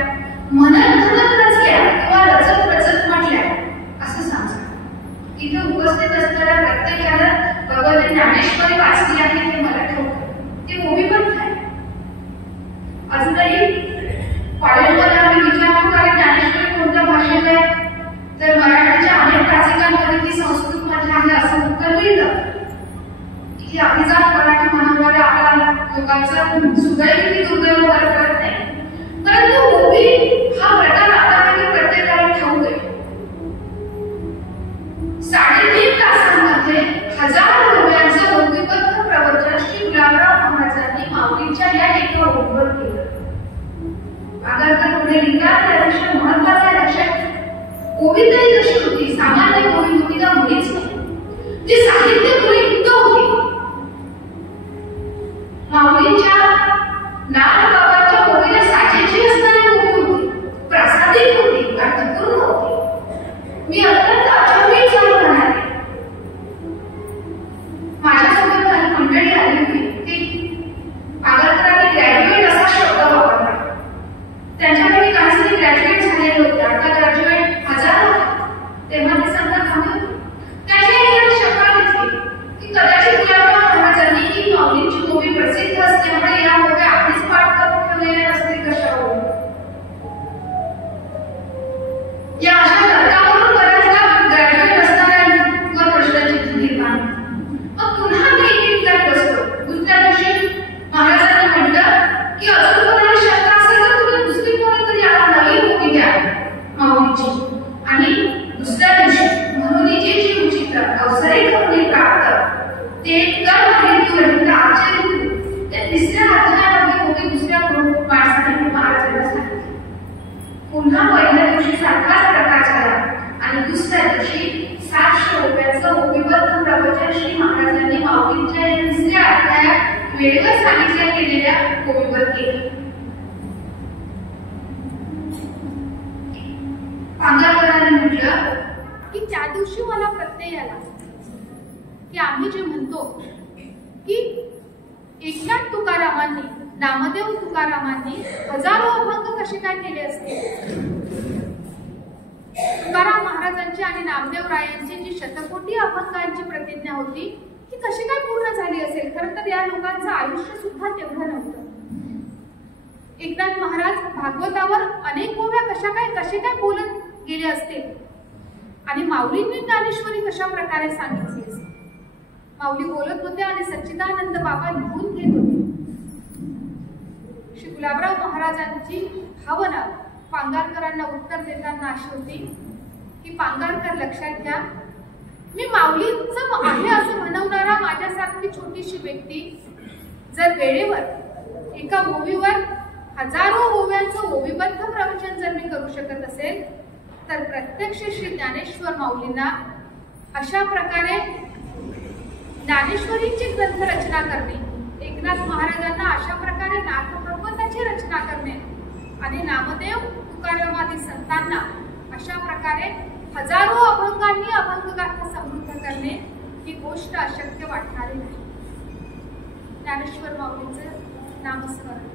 मनन धनत रचल्या किंवा रचत रचत म्हटल्या असं सांगतात. इथे उपस्थित असणाऱ्या प्रत्येकाला भगवत ज्ञानेश्वरी वाचली आहे हे मला ठाऊक, ती गोबी पण काय. अजूनही कॉलेजमध्ये आम्ही विचारतो कारण ज्ञानेश्वरी कोणत्या भाषेत आहे, तर मराठीच्या अनेक प्रासिकांमध्ये ती संस्कृत मध्ये आहे असं उत्तर मिळतं. की अभिजात मराठी म्हणणाऱ्या आपल्या लोकांचा सुदैवी दुर्दैव करत नाही, परंतु गोबी हा प्रकार आता प्रत्येकाला ठाऊक आहे. 3.5 तासांमध्ये 1000 रुपयांचं गोबीबद्ध प्रवचन श्री गुलाबराव महाराजांनी माऊलींच्या या एका ओळीवर केलं. पांगारकर पुढे लिहितात त्यापेक्षा महत्वाचा लक्षात, गोबीताई कशी होती? सामान्य गोबी होती का? मुलीच नाही, ती साहित्य गुणयुक्त होती. माऊलींच्या नागबाबांच्या गोबीला साजेची असणारी गोबी होती, प्रासादिक होती, अर्थपूर्ण होती. मी अत्यंत अचंबित झालो म्हणाले. माझ्यासोबत काही मंडळी आली होती, ती पांगारकरांनी ग्रॅज्युएट असा शब्द वापरला. त्यांच्यापैकी काही ग्रॅज्युएट झालेले होते, आता ग्रॅज्युएट 1000 होते. तेव्हा ते सांगतात थांबले. त्याची एक शंका घेतली आणि दुसऱ्या दिवशी म्हणून जे जीव चित्र अवसरे करून प्राप्त ते कर्म आचरण त्या तिसऱ्या अध्यायामध्ये होते दुसऱ्या माणसाने महाराजांना सांगितले. पुन्हा पहिल्या दिवशी सारखाच प्रकार झाला आणि दुसऱ्या दिवशी 700 ओव्यांचं ओवीबद्ध प्रवचन श्री महाराजांनी माऊलींच्या या तिसऱ्या अध्यायात वेळेवर सांगितल्या गेलेल्या ओवीवर केले. पांगारकरांनी म्हटलं की त्या दिवशी मला प्रत्यय आला की आम्ही जे म्हणतो की एकनाथ तुकारामांनी, नामदेव तुकारामांनी हजारो अभंग कसे काय केले असतील. तुकाराम महाराजांची आणि नामदेव रायांची जी शतकोटी अभंगांची प्रतिज्ञा होती ती कशी काय पूर्ण झाली असेल. खरं तर या लोकांचं आयुष्य सुद्धा तेवढं नव्हतं. एकनाथ महाराज भागवतावर अनेक ओव्या कसे काय बोलत गेले असतील आणि माऊलींनी ज्ञानेश्वरी कशा प्रकारे सांगितली असेल. माऊली बोलत होते आणि सच्चिदानंद बाबा लिहून घेत होते. श्री गुलाबराव महाराजांची भावना पांगारकरांना उत्तर देताना अशी होती की पांगारकर लक्षात घ्या, मी माऊलींचं आहे असं म्हणवणारा माझ्यासारखी छोटीशी व्यक्ती जर वेळेवर एका ओवीवर हजारो ओव्यांचं ओवीबद्ध प्रवचन जर मी करू शकत असेल तर प्रत्यक्ष श्री ज्ञानेश्वर माऊलींना अशा प्रकारे ज्ञानेश्वरीची ग्रंथ रचना करणे, एकनाथ महाराजांना अशा प्रकारे नाथप्रबंधाची रचना करणे आणि नामदेव तुकारामादी संतांना अशा प्रकारे हजारो अभंगांनी अभंगगाथा समृद्ध करणे ही गोष्ट अशक्य वाटणारी नाही. ज्ञानेश्वर माऊलींचं नामस्मरण.